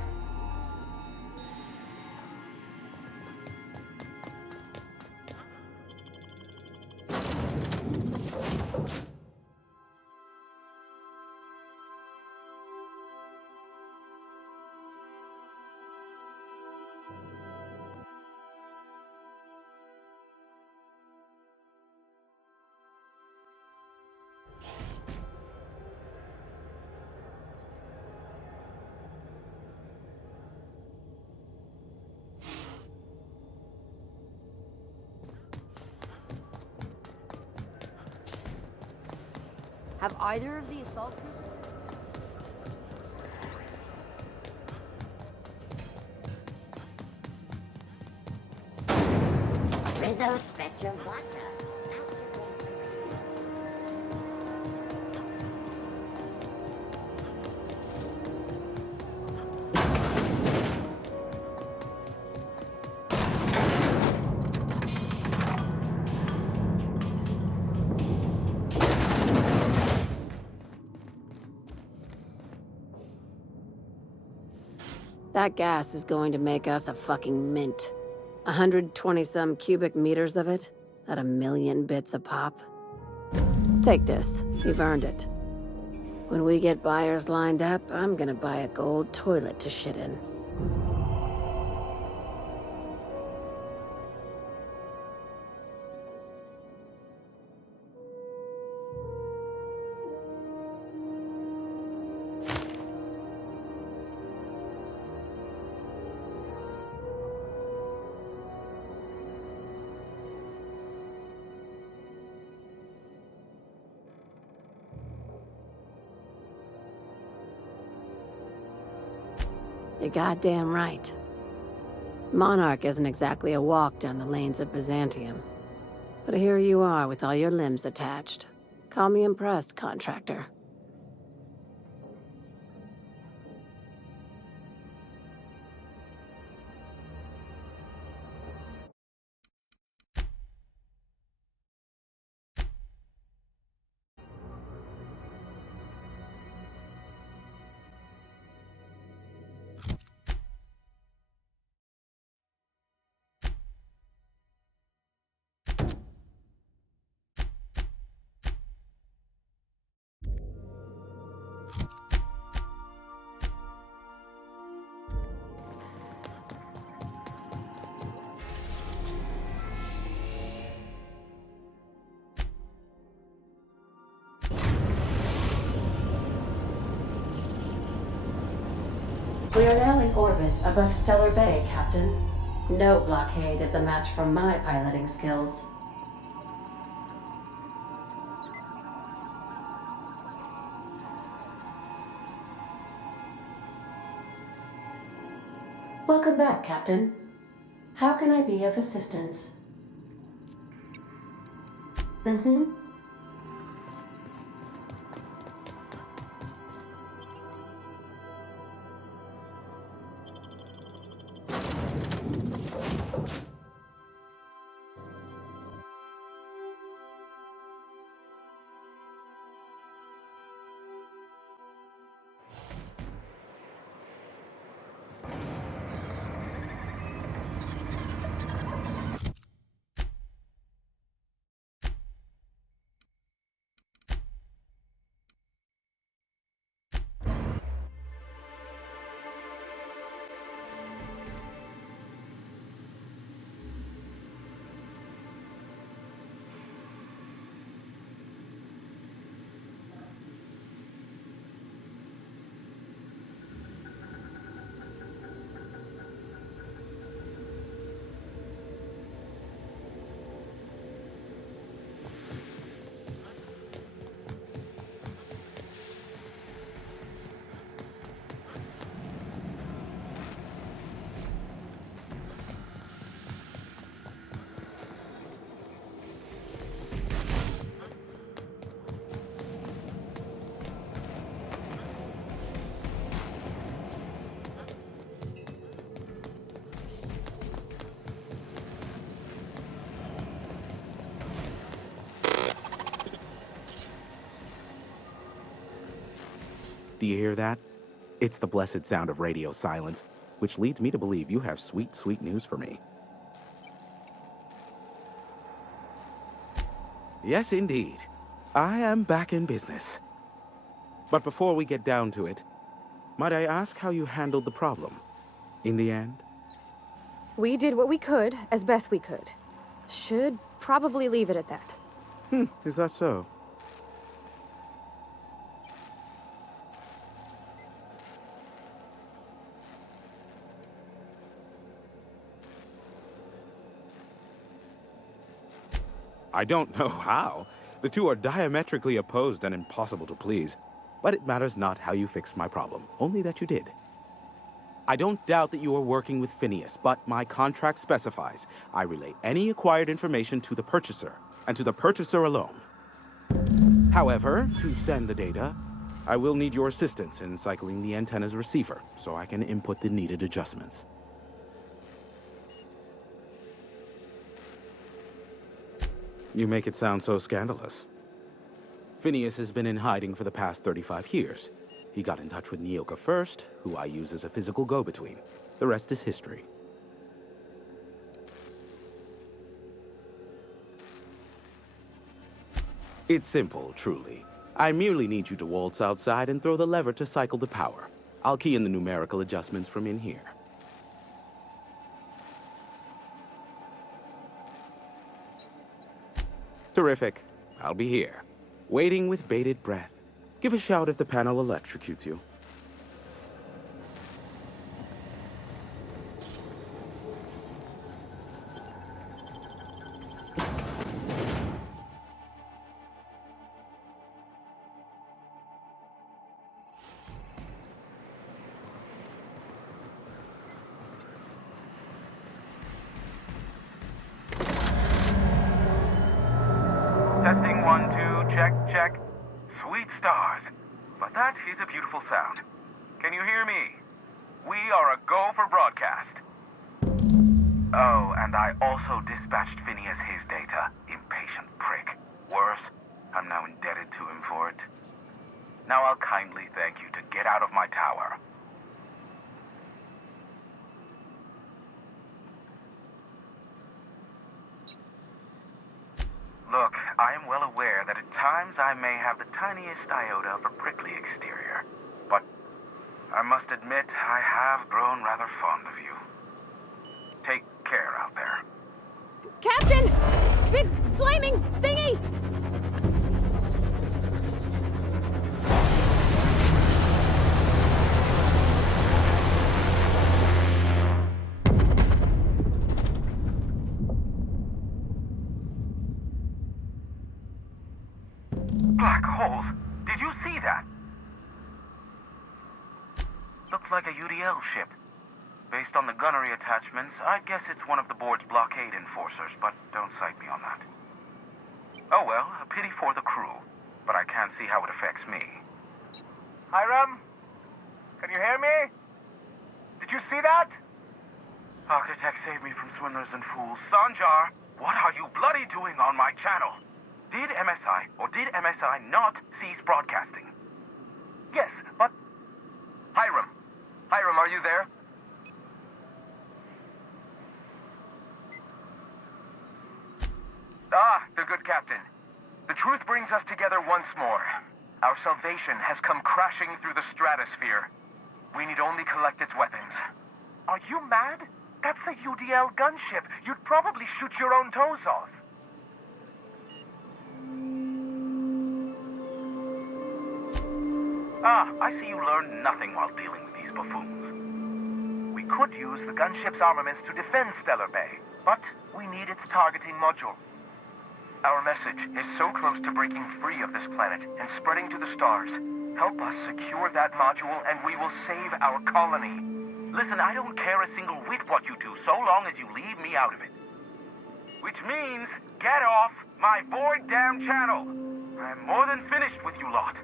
Have either of the assault cruisers... Rizzo Spectrum Vodka. That gas is going to make us a fucking mint. 120-some cubic meters of it, at 1,000,000 bits a pop. Take this, you've earned it. When we get buyers lined up, I'm gonna buy a gold toilet to shit in. You're goddamn right. Monarch isn't exactly a walk down the lanes of Byzantium. But here you are with all your limbs attached. Call me impressed, contractor. We are now in orbit above Stellar Bay, Captain. No blockade is a match for my piloting skills. Welcome back, Captain. How can I be of assistance? Mm-hmm. Do you hear that? It's the blessed sound of radio silence, which leads me to believe you have sweet, sweet news for me. Yes, indeed. I am back in business. But before we get down to it, might I ask how you handled the problem in the end? We did what we could, as best we could. Should probably leave it at that. Is that so? I don't know how. The two are diametrically opposed and impossible to please. But it matters not how you fixed my problem, only that you did. I don't doubt that you are working with Phineas, but my contract specifies I relay any acquired information to the purchaser, and to the purchaser alone. However, to send the data, I will need your assistance in cycling the antenna's receiver, so I can input the needed adjustments. You make it sound so scandalous. Phineas has been in hiding for the past 35 years. He got in touch with Nyoka first, who I use as a physical go-between. The rest is history. It's simple, truly. I merely need you to waltz outside and throw the lever to cycle the power. I'll key in the numerical adjustments from in here. Terrific. I'll be here, waiting with bated breath. Give a shout if the panel electrocutes you. Testing 1, 2, check, check. Sweet stars. But that is a beautiful sound. Can you hear me? We are a go for broadcast. Oh, and I also dispatched Phineas his data. Impatient prick. Worse, I'm now indebted to him for it. Now I'll kindly thank you to get out of my tower. Look, I am well aware that at times I may have the tiniest iota of a prickly exterior, but I must admit I have grown rather fond of you. Take care out there. Captain! Big flaming thingy! black holes. Did you see that? Looked like a UDL ship. Based on the gunnery attachments, I'd guess it's one of the board's blockade enforcers, but don't cite me on that. Oh well, a pity for the crew, but I can't see how it affects me. Hiram? Can you hear me? Did you see that? Architect saved me from swindlers and fools. Sanjar, what are you bloody doing on my channel? Did MSI or did MSI not cease broadcasting? Yes, but... Hiram. Hiram, are you there? Ah, the good captain. The truth brings us together once more. Our salvation has come crashing through the stratosphere. We need only collect its weapons. Are you mad? That's a UDL gunship. You'd probably shoot your own toes off. Ah, I see you learned nothing while dealing with these buffoons. We could use the gunship's armaments to defend Stellar Bay, but we need its targeting module. Our message is so close to breaking free of this planet and spreading to the stars. Help us secure that module and we will save our colony. Listen, I don't care a single whit what you do, so long as you leave me out of it. Which means, get off my bored damn channel. I'm more than finished with you lot.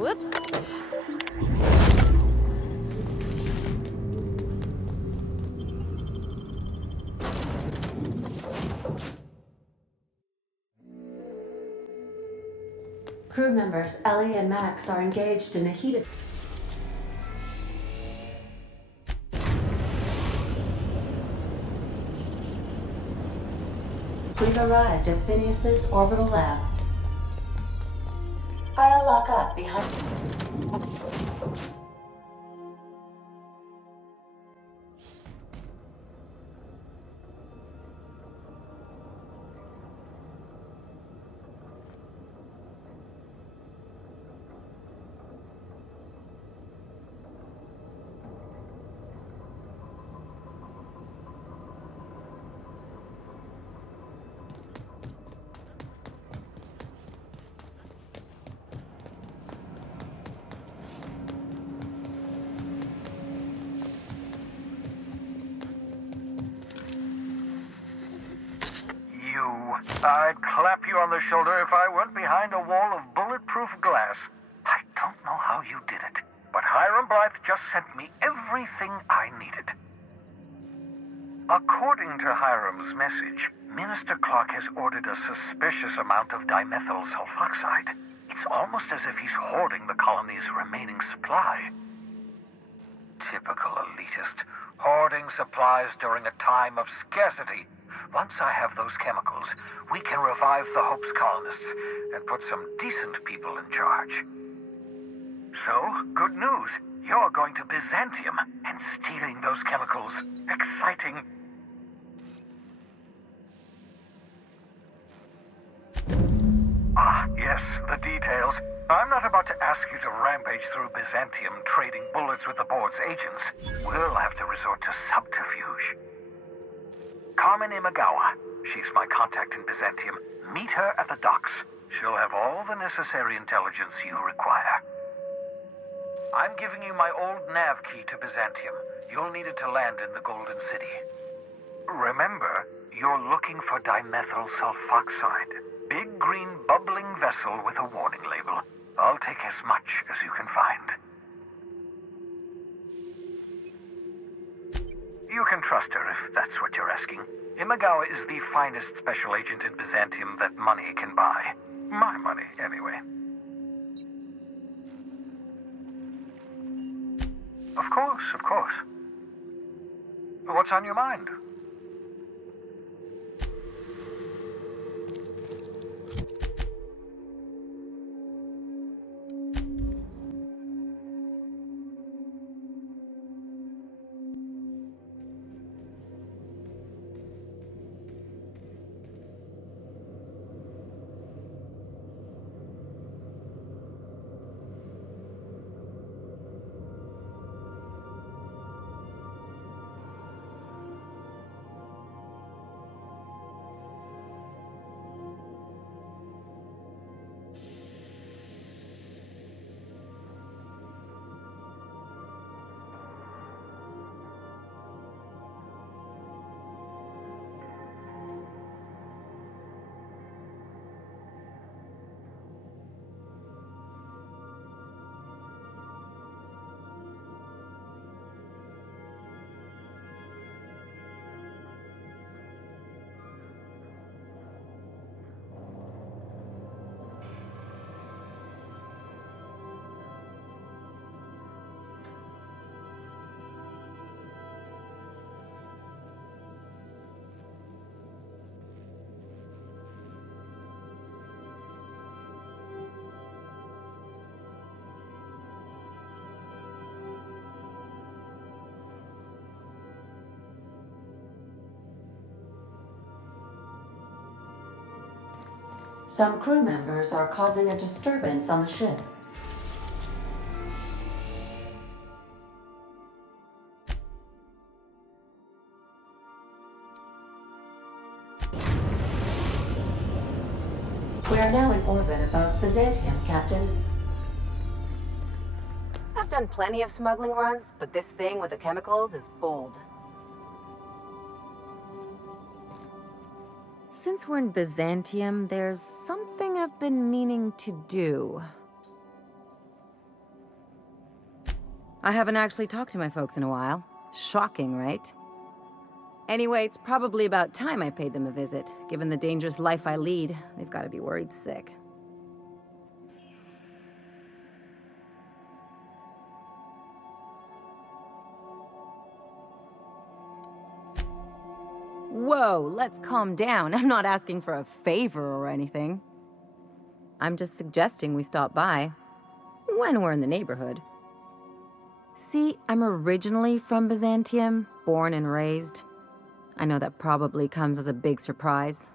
Whoops. Crew members Ellie and Max are engaged in a heated... We've arrived at Phineas's orbital lab. I'll lock up behind... I'd clap you on the shoulder if I went behind a wall of bulletproof glass. I don't know how you did it, but Hiram Blythe just sent me everything I needed. According to Hiram's message, Minister Clark has ordered a suspicious amount of dimethyl sulfoxide. It's almost as if he's hoarding the colony's remaining supply. Typical elitist, hoarding supplies during a time of scarcity. Once I have those chemicals, we can revive the Hope's colonists and put some decent people in charge. So, good news. You're going to Byzantium and stealing those chemicals. Exciting. Ah, yes, the details. I'm not about to ask you to rampage through Byzantium trading bullets with the board's agents. We'll have to resort to subterfuge. Carmen Imagawa. She's my contact in Byzantium. Meet her at the docks. She'll have all the necessary intelligence you require. I'm giving you my old nav key to Byzantium. You'll need it to land in the Golden City. Remember, you're looking for dimethyl sulfoxide. Big green bubbling vessel with a warning label. I'll take as much as you can find. You can trust her if that's what you're asking. Imagawa is the finest special agent in Byzantium that money can buy. My money, anyway. Of course, of course. What's on your mind? Some crew members are causing a disturbance on the ship. We are now in orbit above Byzantium, Captain. I've done plenty of smuggling runs, but this thing with the chemicals is bold. Since we're in Byzantium, there's something I've been meaning to do. I haven't actually talked to my folks in a while. Shocking, right? Anyway, it's probably about time I paid them a visit. Given the dangerous life I lead, they've got to be worried sick. Whoa, let's calm down. I'm not asking for a favor or anything. I'm just suggesting we stop by when we're in the neighborhood. See, I'm originally from Byzantium, born and raised. I know that probably comes as a big surprise.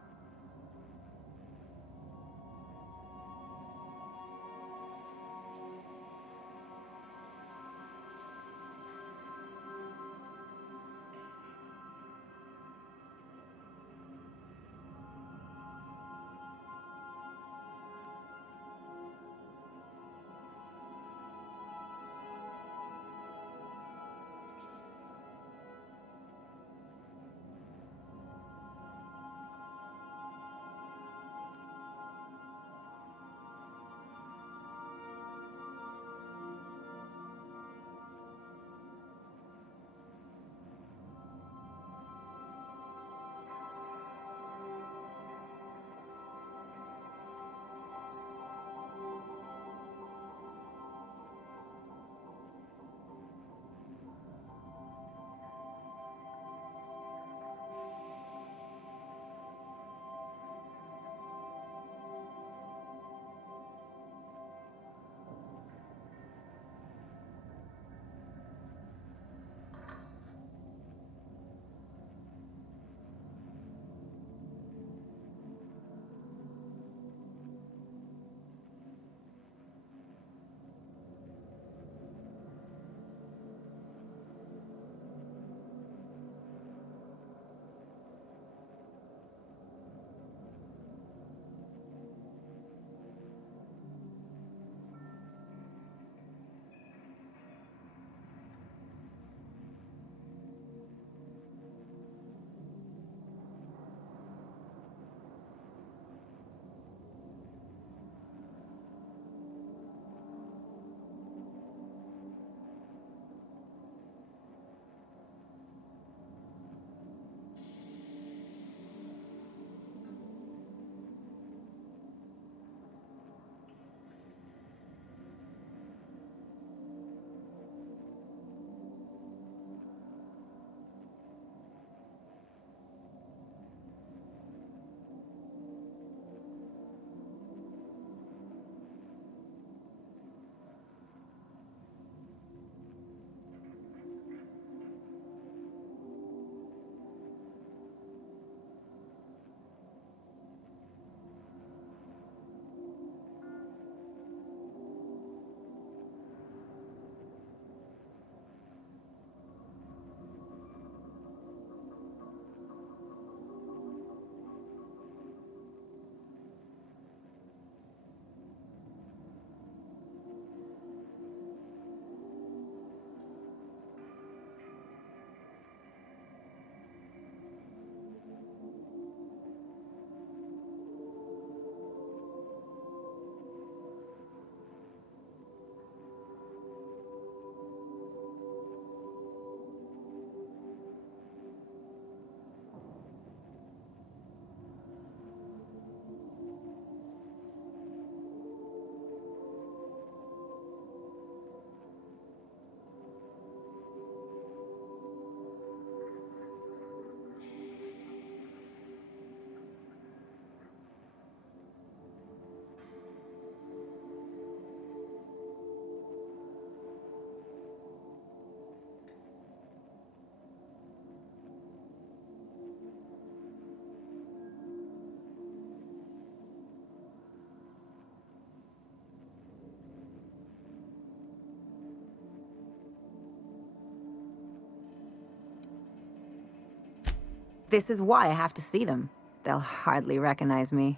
This is why I have to see them. They'll hardly recognize me.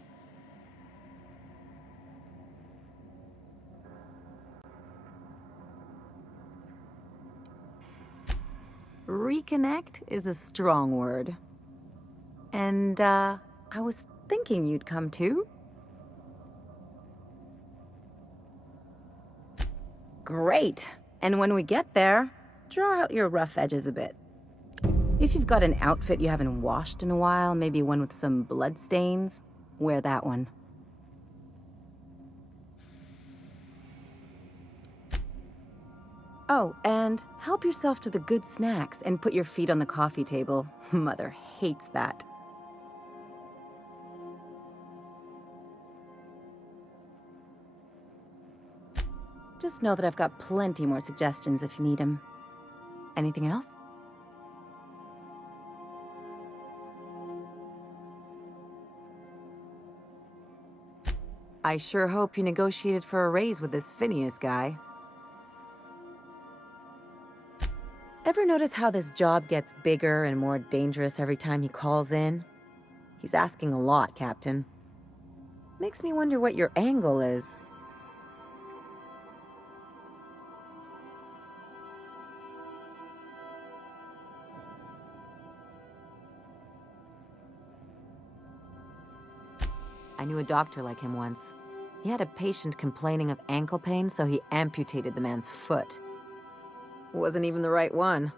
Reconnect is a strong word. And, I was thinking you'd come too. Great. And when we get there, draw out your rough edges a bit. If you've got an outfit you haven't washed in a while, maybe one with some blood stains, wear that one. Oh, and help yourself to the good snacks and put your feet on the coffee table. Mother hates that. Just know that I've got plenty more suggestions if you need them. Anything else? I sure hope you negotiated for a raise with this Phineas guy. Ever notice how this job gets bigger and more dangerous every time he calls in? He's asking a lot, Captain. Makes me wonder what your angle is. I knew a doctor like him once. He had a patient complaining of ankle pain, so he amputated the man's foot. Wasn't even the right one.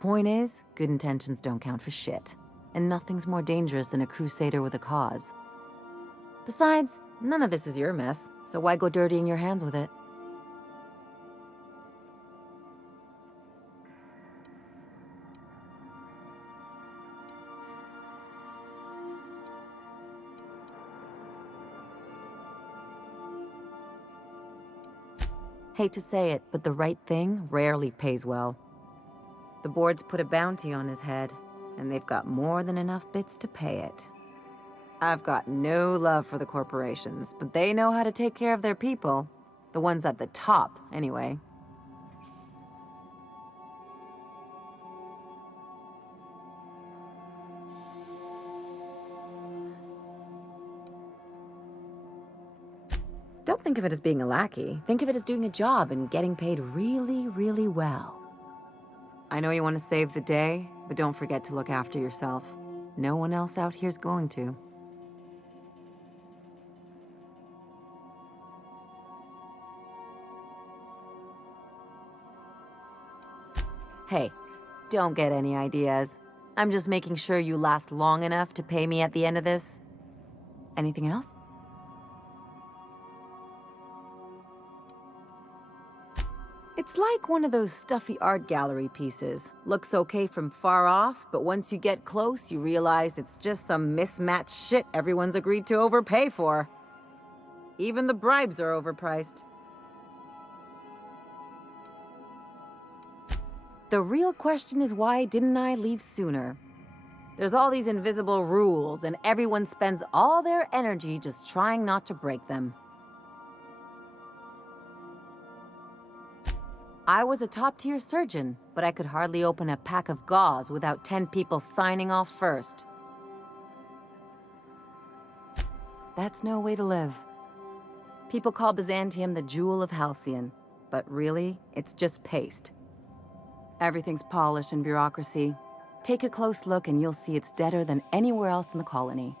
Point is, good intentions don't count for shit. And nothing's more dangerous than a crusader with a cause. Besides, none of this is your mess, so why go dirtying your hands with it? Hate to say it, but the right thing rarely pays well. The board's put a bounty on his head, and they've got more than enough bits to pay it. I've got no love for the corporations, but they know how to take care of their people. The ones at the top, anyway. Don't think of it as being a lackey. Think of it as doing a job and getting paid really, really well. I know you want to save the day, but don't forget to look after yourself. No one else out here's going to. Hey, don't get any ideas. I'm just making sure you last long enough to pay me at the end of this. Anything else? It's like one of those stuffy art gallery pieces. Looks okay from far off, but once you get close, you realize it's just some mismatched shit everyone's agreed to overpay for. Even the bribes are overpriced. The real question is, why didn't I leave sooner? There's all these invisible rules, and everyone spends all their energy just trying not to break them. I was a top-tier surgeon, but I could hardly open a pack of gauze without 10 people signing off first. That's no way to live. People call Byzantium the jewel of Halcyon, but really, it's just paste. Everything's polished and bureaucracy. Take a close look and you'll see it's deader than anywhere else in the colony.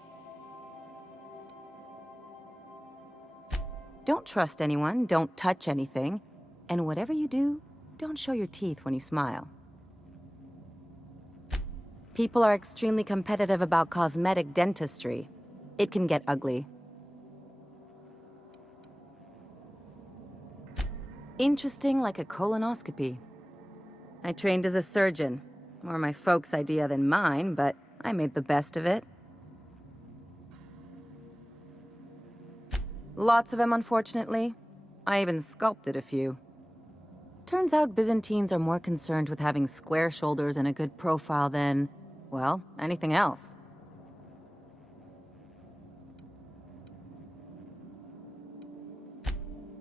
Don't trust anyone, don't touch anything. And whatever you do, don't show your teeth when you smile. People are extremely competitive about cosmetic dentistry. It can get ugly. Interesting like a colonoscopy. I trained as a surgeon. More my folks' idea than mine, but I made the best of it. Lots of them, unfortunately. I even sculpted a few. Turns out Byzantines are more concerned with having square shoulders and a good profile than, well, anything else.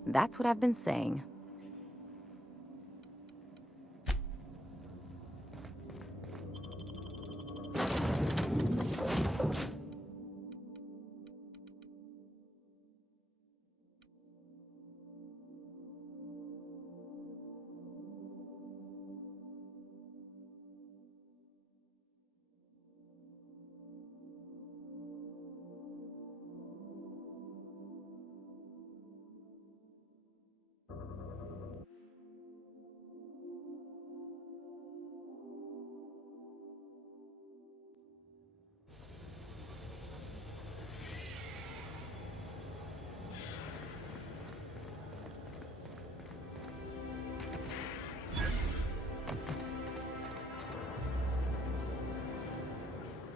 That's what I've been saying.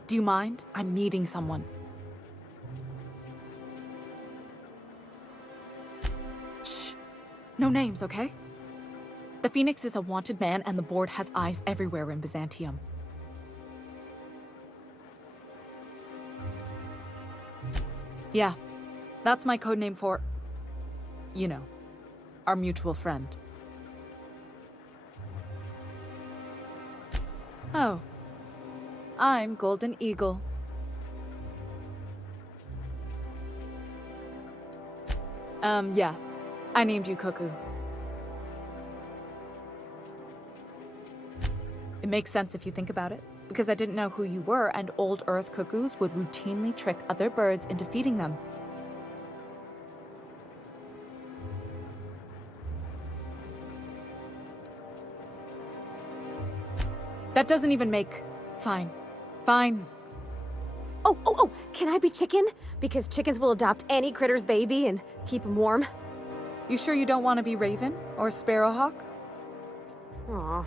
Do you mind? I'm meeting someone. Shh. No names, okay? The Phoenix is a wanted man, and the board has eyes everywhere in Byzantium. Yeah, that's my codename for, you know, our mutual friend. Oh. I'm Golden Eagle. Yeah. I named you Cuckoo. It makes sense if you think about it, because I didn't know who you were, and old Earth cuckoos would routinely trick other birds into feeding them. That doesn't even make... Fine. Fine. Oh, can I be chicken? Because chickens will adopt any critter's baby and keep him warm. You sure you don't want to be Raven or Sparrowhawk? Aw.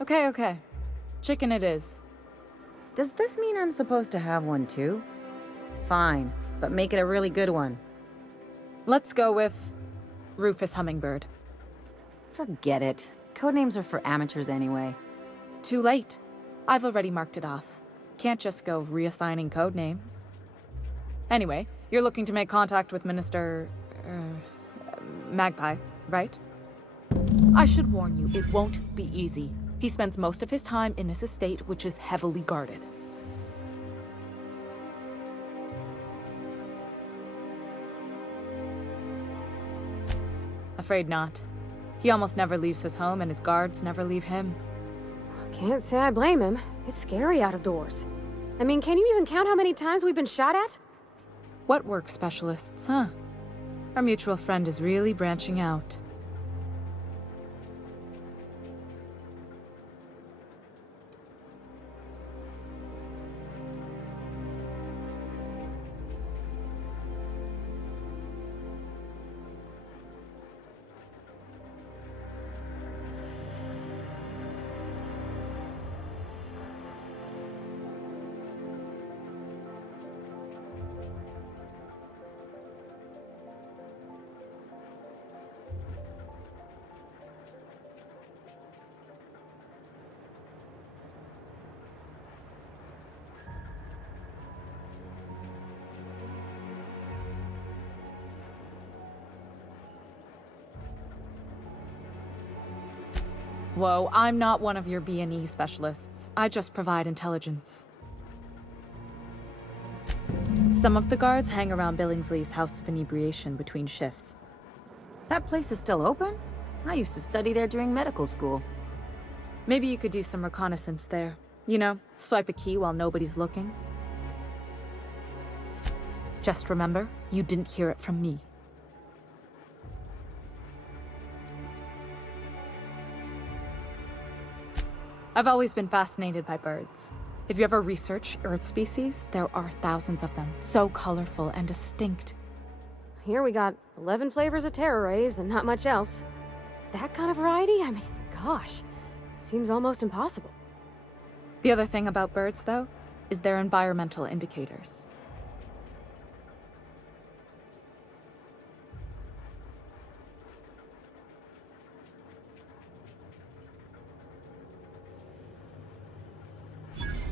Okay. Chicken it is. Does this mean I'm supposed to have one too? Fine, but make it a really good one. Let's go with Rufus Hummingbird. Forget it. Codenames are for amateurs anyway. Too late. I've already marked it off. Can't just go reassigning codenames. Anyway, you're looking to make contact with Minister... Magpie, right? I should warn you, it won't be easy. He spends most of his time in his estate, which is heavily guarded. Afraid not. He almost never leaves his home, and his guards never leave him. Can't say I blame him. It's scary out of doors. I mean, can you even count how many times we've been shot at? What work specialists, huh? Our mutual friend is really branching out. Whoa, I'm not one of your B&E specialists. I just provide intelligence. Some of the guards hang around Billingsley's House of Inebriation between shifts. That place is still open? I used to study there during medical school. Maybe you could do some reconnaissance there. You know, swipe a key while nobody's looking. Just remember, you didn't hear it from me. I've always been fascinated by birds. If you ever research Earth species, there are thousands of them, so colorful and distinct. Here we got 11 flavors of terror rays and not much else. That kind of variety? I mean, gosh, seems almost impossible. The other thing about birds, though, is their environmental indicators.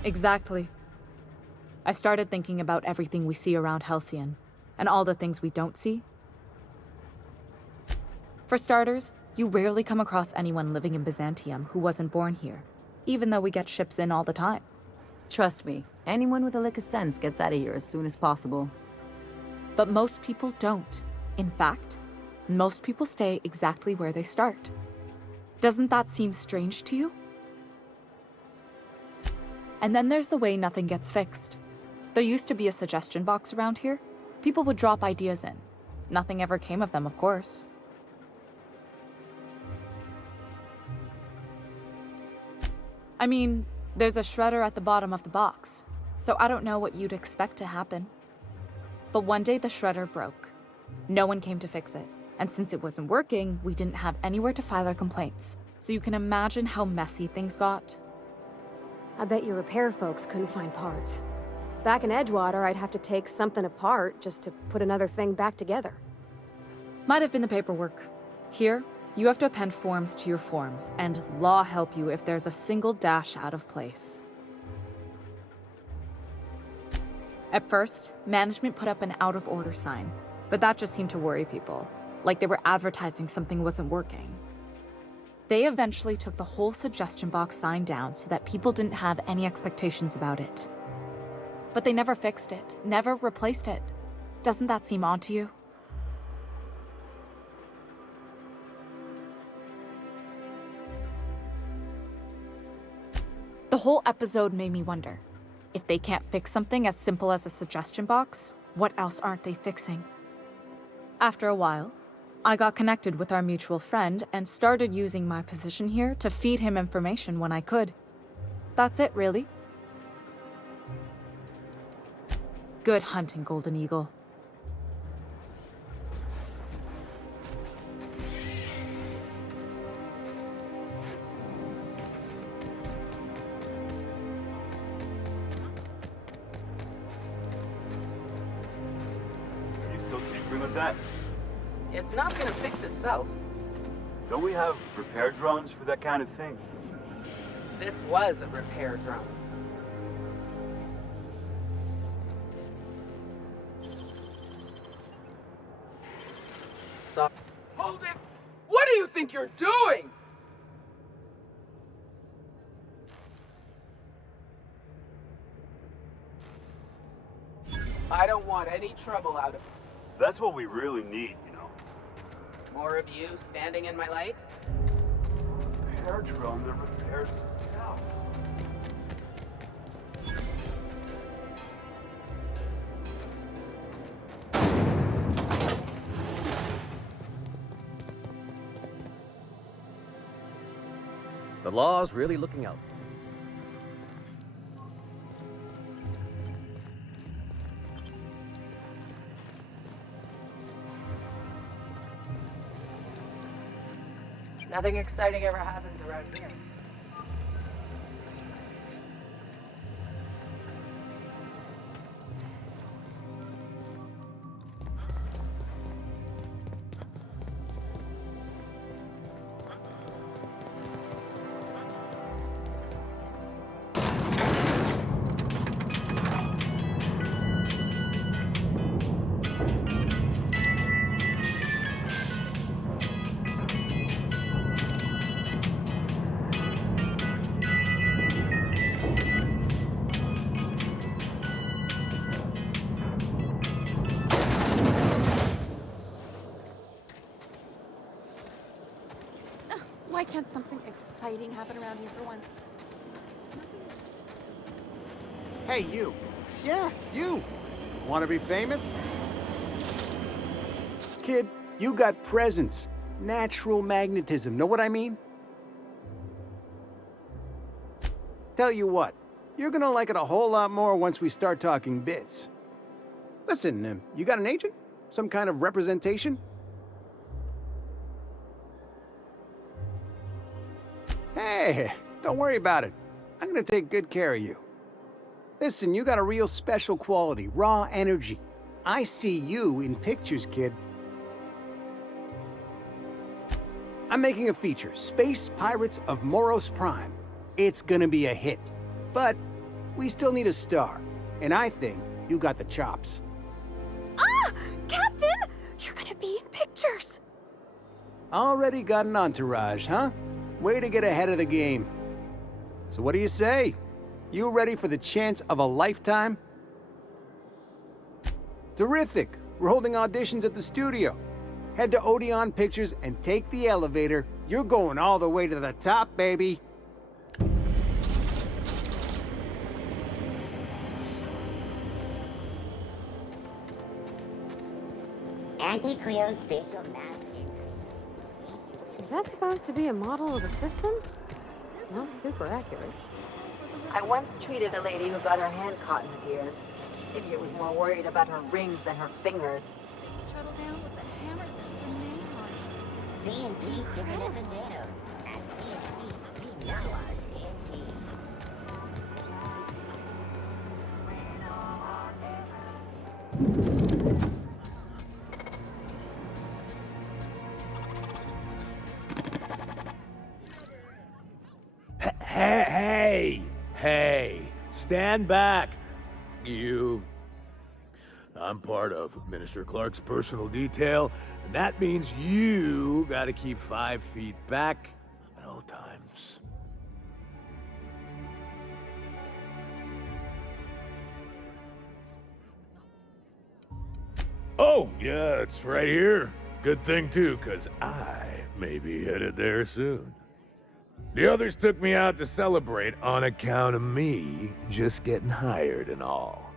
Exactly. I started thinking about everything we see around Halcyon, and all the things we don't see. For starters, you rarely come across anyone living in Byzantium who wasn't born here, even though we get ships in all the time. Trust me, anyone with a lick of sense gets out of here as soon as possible. But most people don't. In fact, most people stay exactly where they start. Doesn't that seem strange to you? And then there's the way nothing gets fixed. There used to be a suggestion box around here. People would drop ideas in. Nothing ever came of them, of course. I mean, there's a shredder at the bottom of the box, so I don't know what you'd expect to happen. But one day the shredder broke. No one came to fix it, and since it wasn't working, we didn't have anywhere to file our complaints. So you can imagine how messy things got. I bet your repair folks couldn't find parts. Back in Edgewater, I'd have to take something apart just to put another thing back together. Might have been the paperwork. Here, you have to append forms to your forms, and law help you if there's a single dash out of place. At first, management put up an out-of-order sign, but that just seemed to worry people, like they were advertising something wasn't working. They eventually took the whole suggestion box sign down so that people didn't have any expectations about it. But they never fixed it, never replaced it. Doesn't that seem odd to you? The whole episode made me wonder, if they can't fix something as simple as a suggestion box, what else aren't they fixing? After a while, I got connected with our mutual friend and started using my position here to feed him information when I could. That's it, really. Good hunting, Golden Eagle. That. It's not gonna fix itself. Don't we have repair drones for that kind of thing? This was a repair drone. Hold it! What do you think you're doing? I don't want any trouble out of it. That's what we really need, you know. More of you standing in my light? Repair drone that repairs itself. The law's really looking out. Nothing exciting ever happens around here. Why can't something exciting happen around here for once? Hey, you. Yeah, you. Want to be famous? Kid, you got presence. Natural magnetism. Know what I mean? Tell you what, you're gonna like it a whole lot more once we start talking bits. Listen, you got an agent? Some kind of representation? Hey, don't worry about it. I'm gonna take good care of you. Listen, you got a real special quality, raw energy. I see you in pictures, kid. I'm making a feature, Space Pirates of Moros Prime. It's gonna be a hit. But we still need a star, and I think you got the chops. Ah! Captain! You're gonna be in pictures! Already got an entourage, huh? Way to get ahead of the game. So what do you say? You ready for the chance of a lifetime? Terrific! We're holding auditions at the studio. Head to Odeon Pictures and take the elevator. You're going all the way to the top, baby. Anti-Cleo's facial mask. Is that supposed to be a model of the system? Not super accurate. I once treated a lady who got her hand caught in her ears. Idiot was more worried about her rings than her fingers. Shuttle down with the hammers and grenade launchers. C&D chicken and potatoes. At C&D, we know our C&D. Hey, stand back. You. I'm part of Minister Clark's personal detail, and that means you gotta keep 5 feet back at all times. Oh, yeah, it's right here. Good thing, too, 'cause I may be headed there soon. The others took me out to celebrate on account of me just getting hired and all.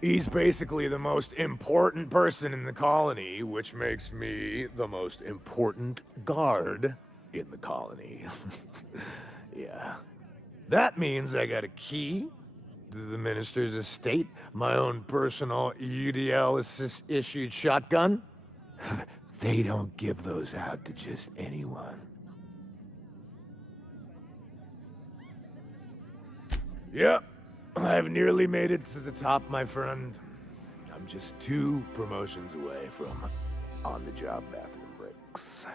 He's basically the most important person in the colony, which makes me the most important guard in the colony. Yeah. That means I got a key to the minister's estate, my own personal UDL-issued shotgun. They don't give those out to just anyone. Yep, I've nearly made it to the top, my friend. I'm just 2 promotions away from on-the-job bathroom breaks.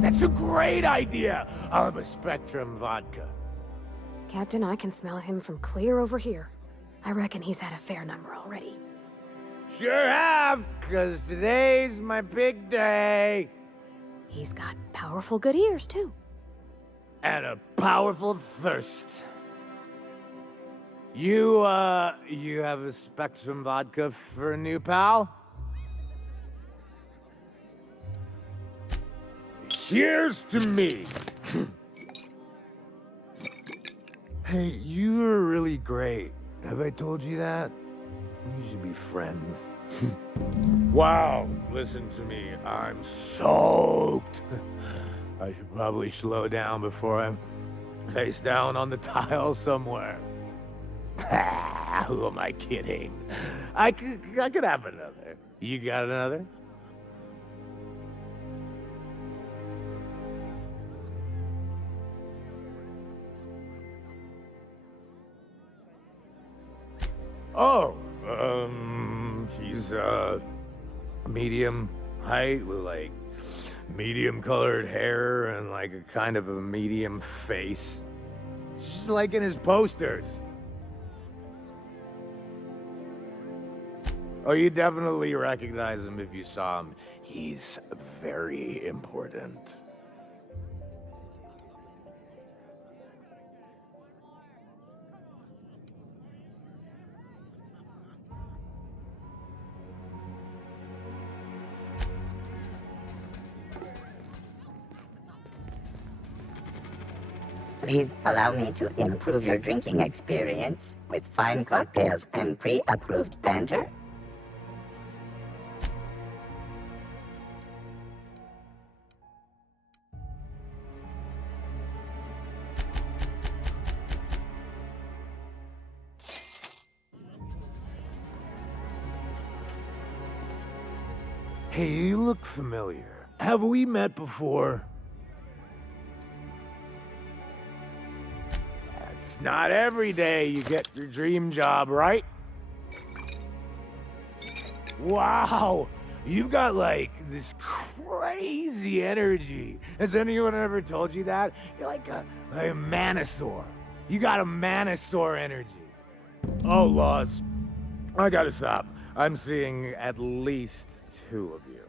That's a great idea! I'll have a Spectrum vodka. Captain, I can smell him from clear over here. I reckon he's had a fair number already. Sure have, 'cause today's my big day. He's got powerful good ears, too. And a powerful thirst. You have a Spectrum vodka for a new pal? Here's to me. Hey, you are really great. Have I told you that? We should be friends. Wow, listen to me. I'm soaked. I should probably slow down before I'm face down on the tile somewhere. Who am I kidding? I could have another. You got another? Oh, he's, medium height with, like, medium colored hair and, like, a kind of a medium face. Just like in his posters. Oh, you definitely recognize him if you saw him. He's very important. Please allow me to improve your drinking experience with fine cocktails and pre-approved banter. Hey, you look familiar. Have we met before? It's not every day you get your dream job, right? Wow, you've got like this crazy energy. Has anyone ever told you that? You're like a manosaur. You got a manosaur energy. Oh, Laws. I gotta stop. I'm seeing at least 2 of you.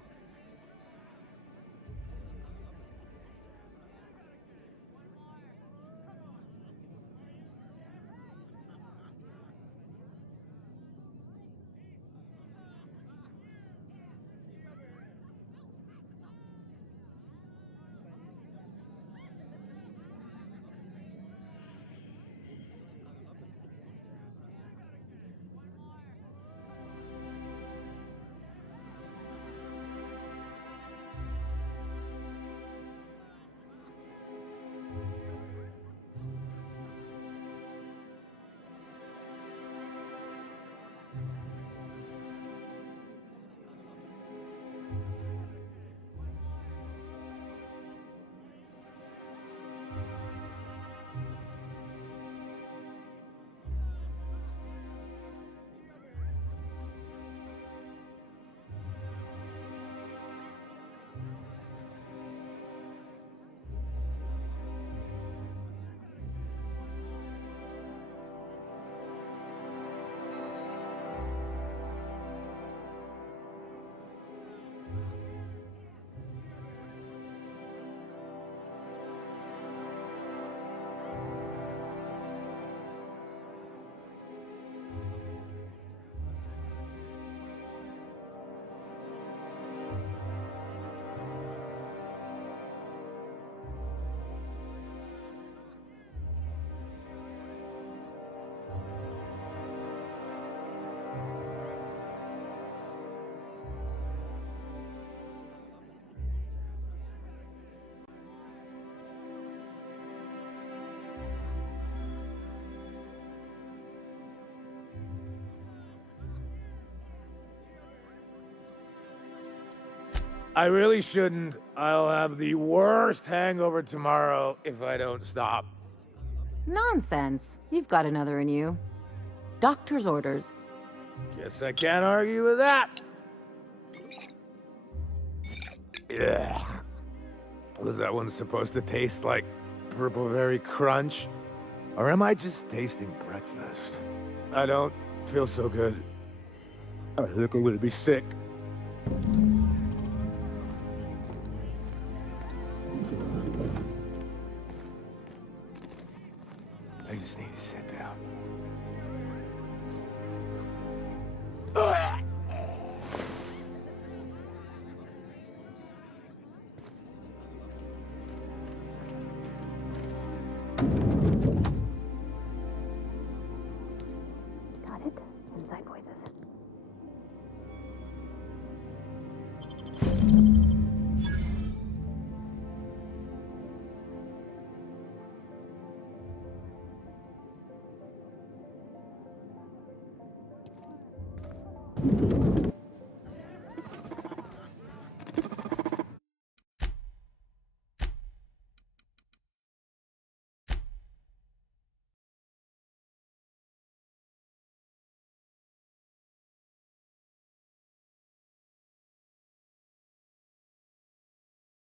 I really shouldn't. I'll have the worst hangover tomorrow if I don't stop. Nonsense. You've got another in you. Doctor's orders. Guess I can't argue with that. Yeah. Was that one supposed to taste like purple berry crunch? Or am I just tasting breakfast? I don't feel so good. I think I'm gonna be sick.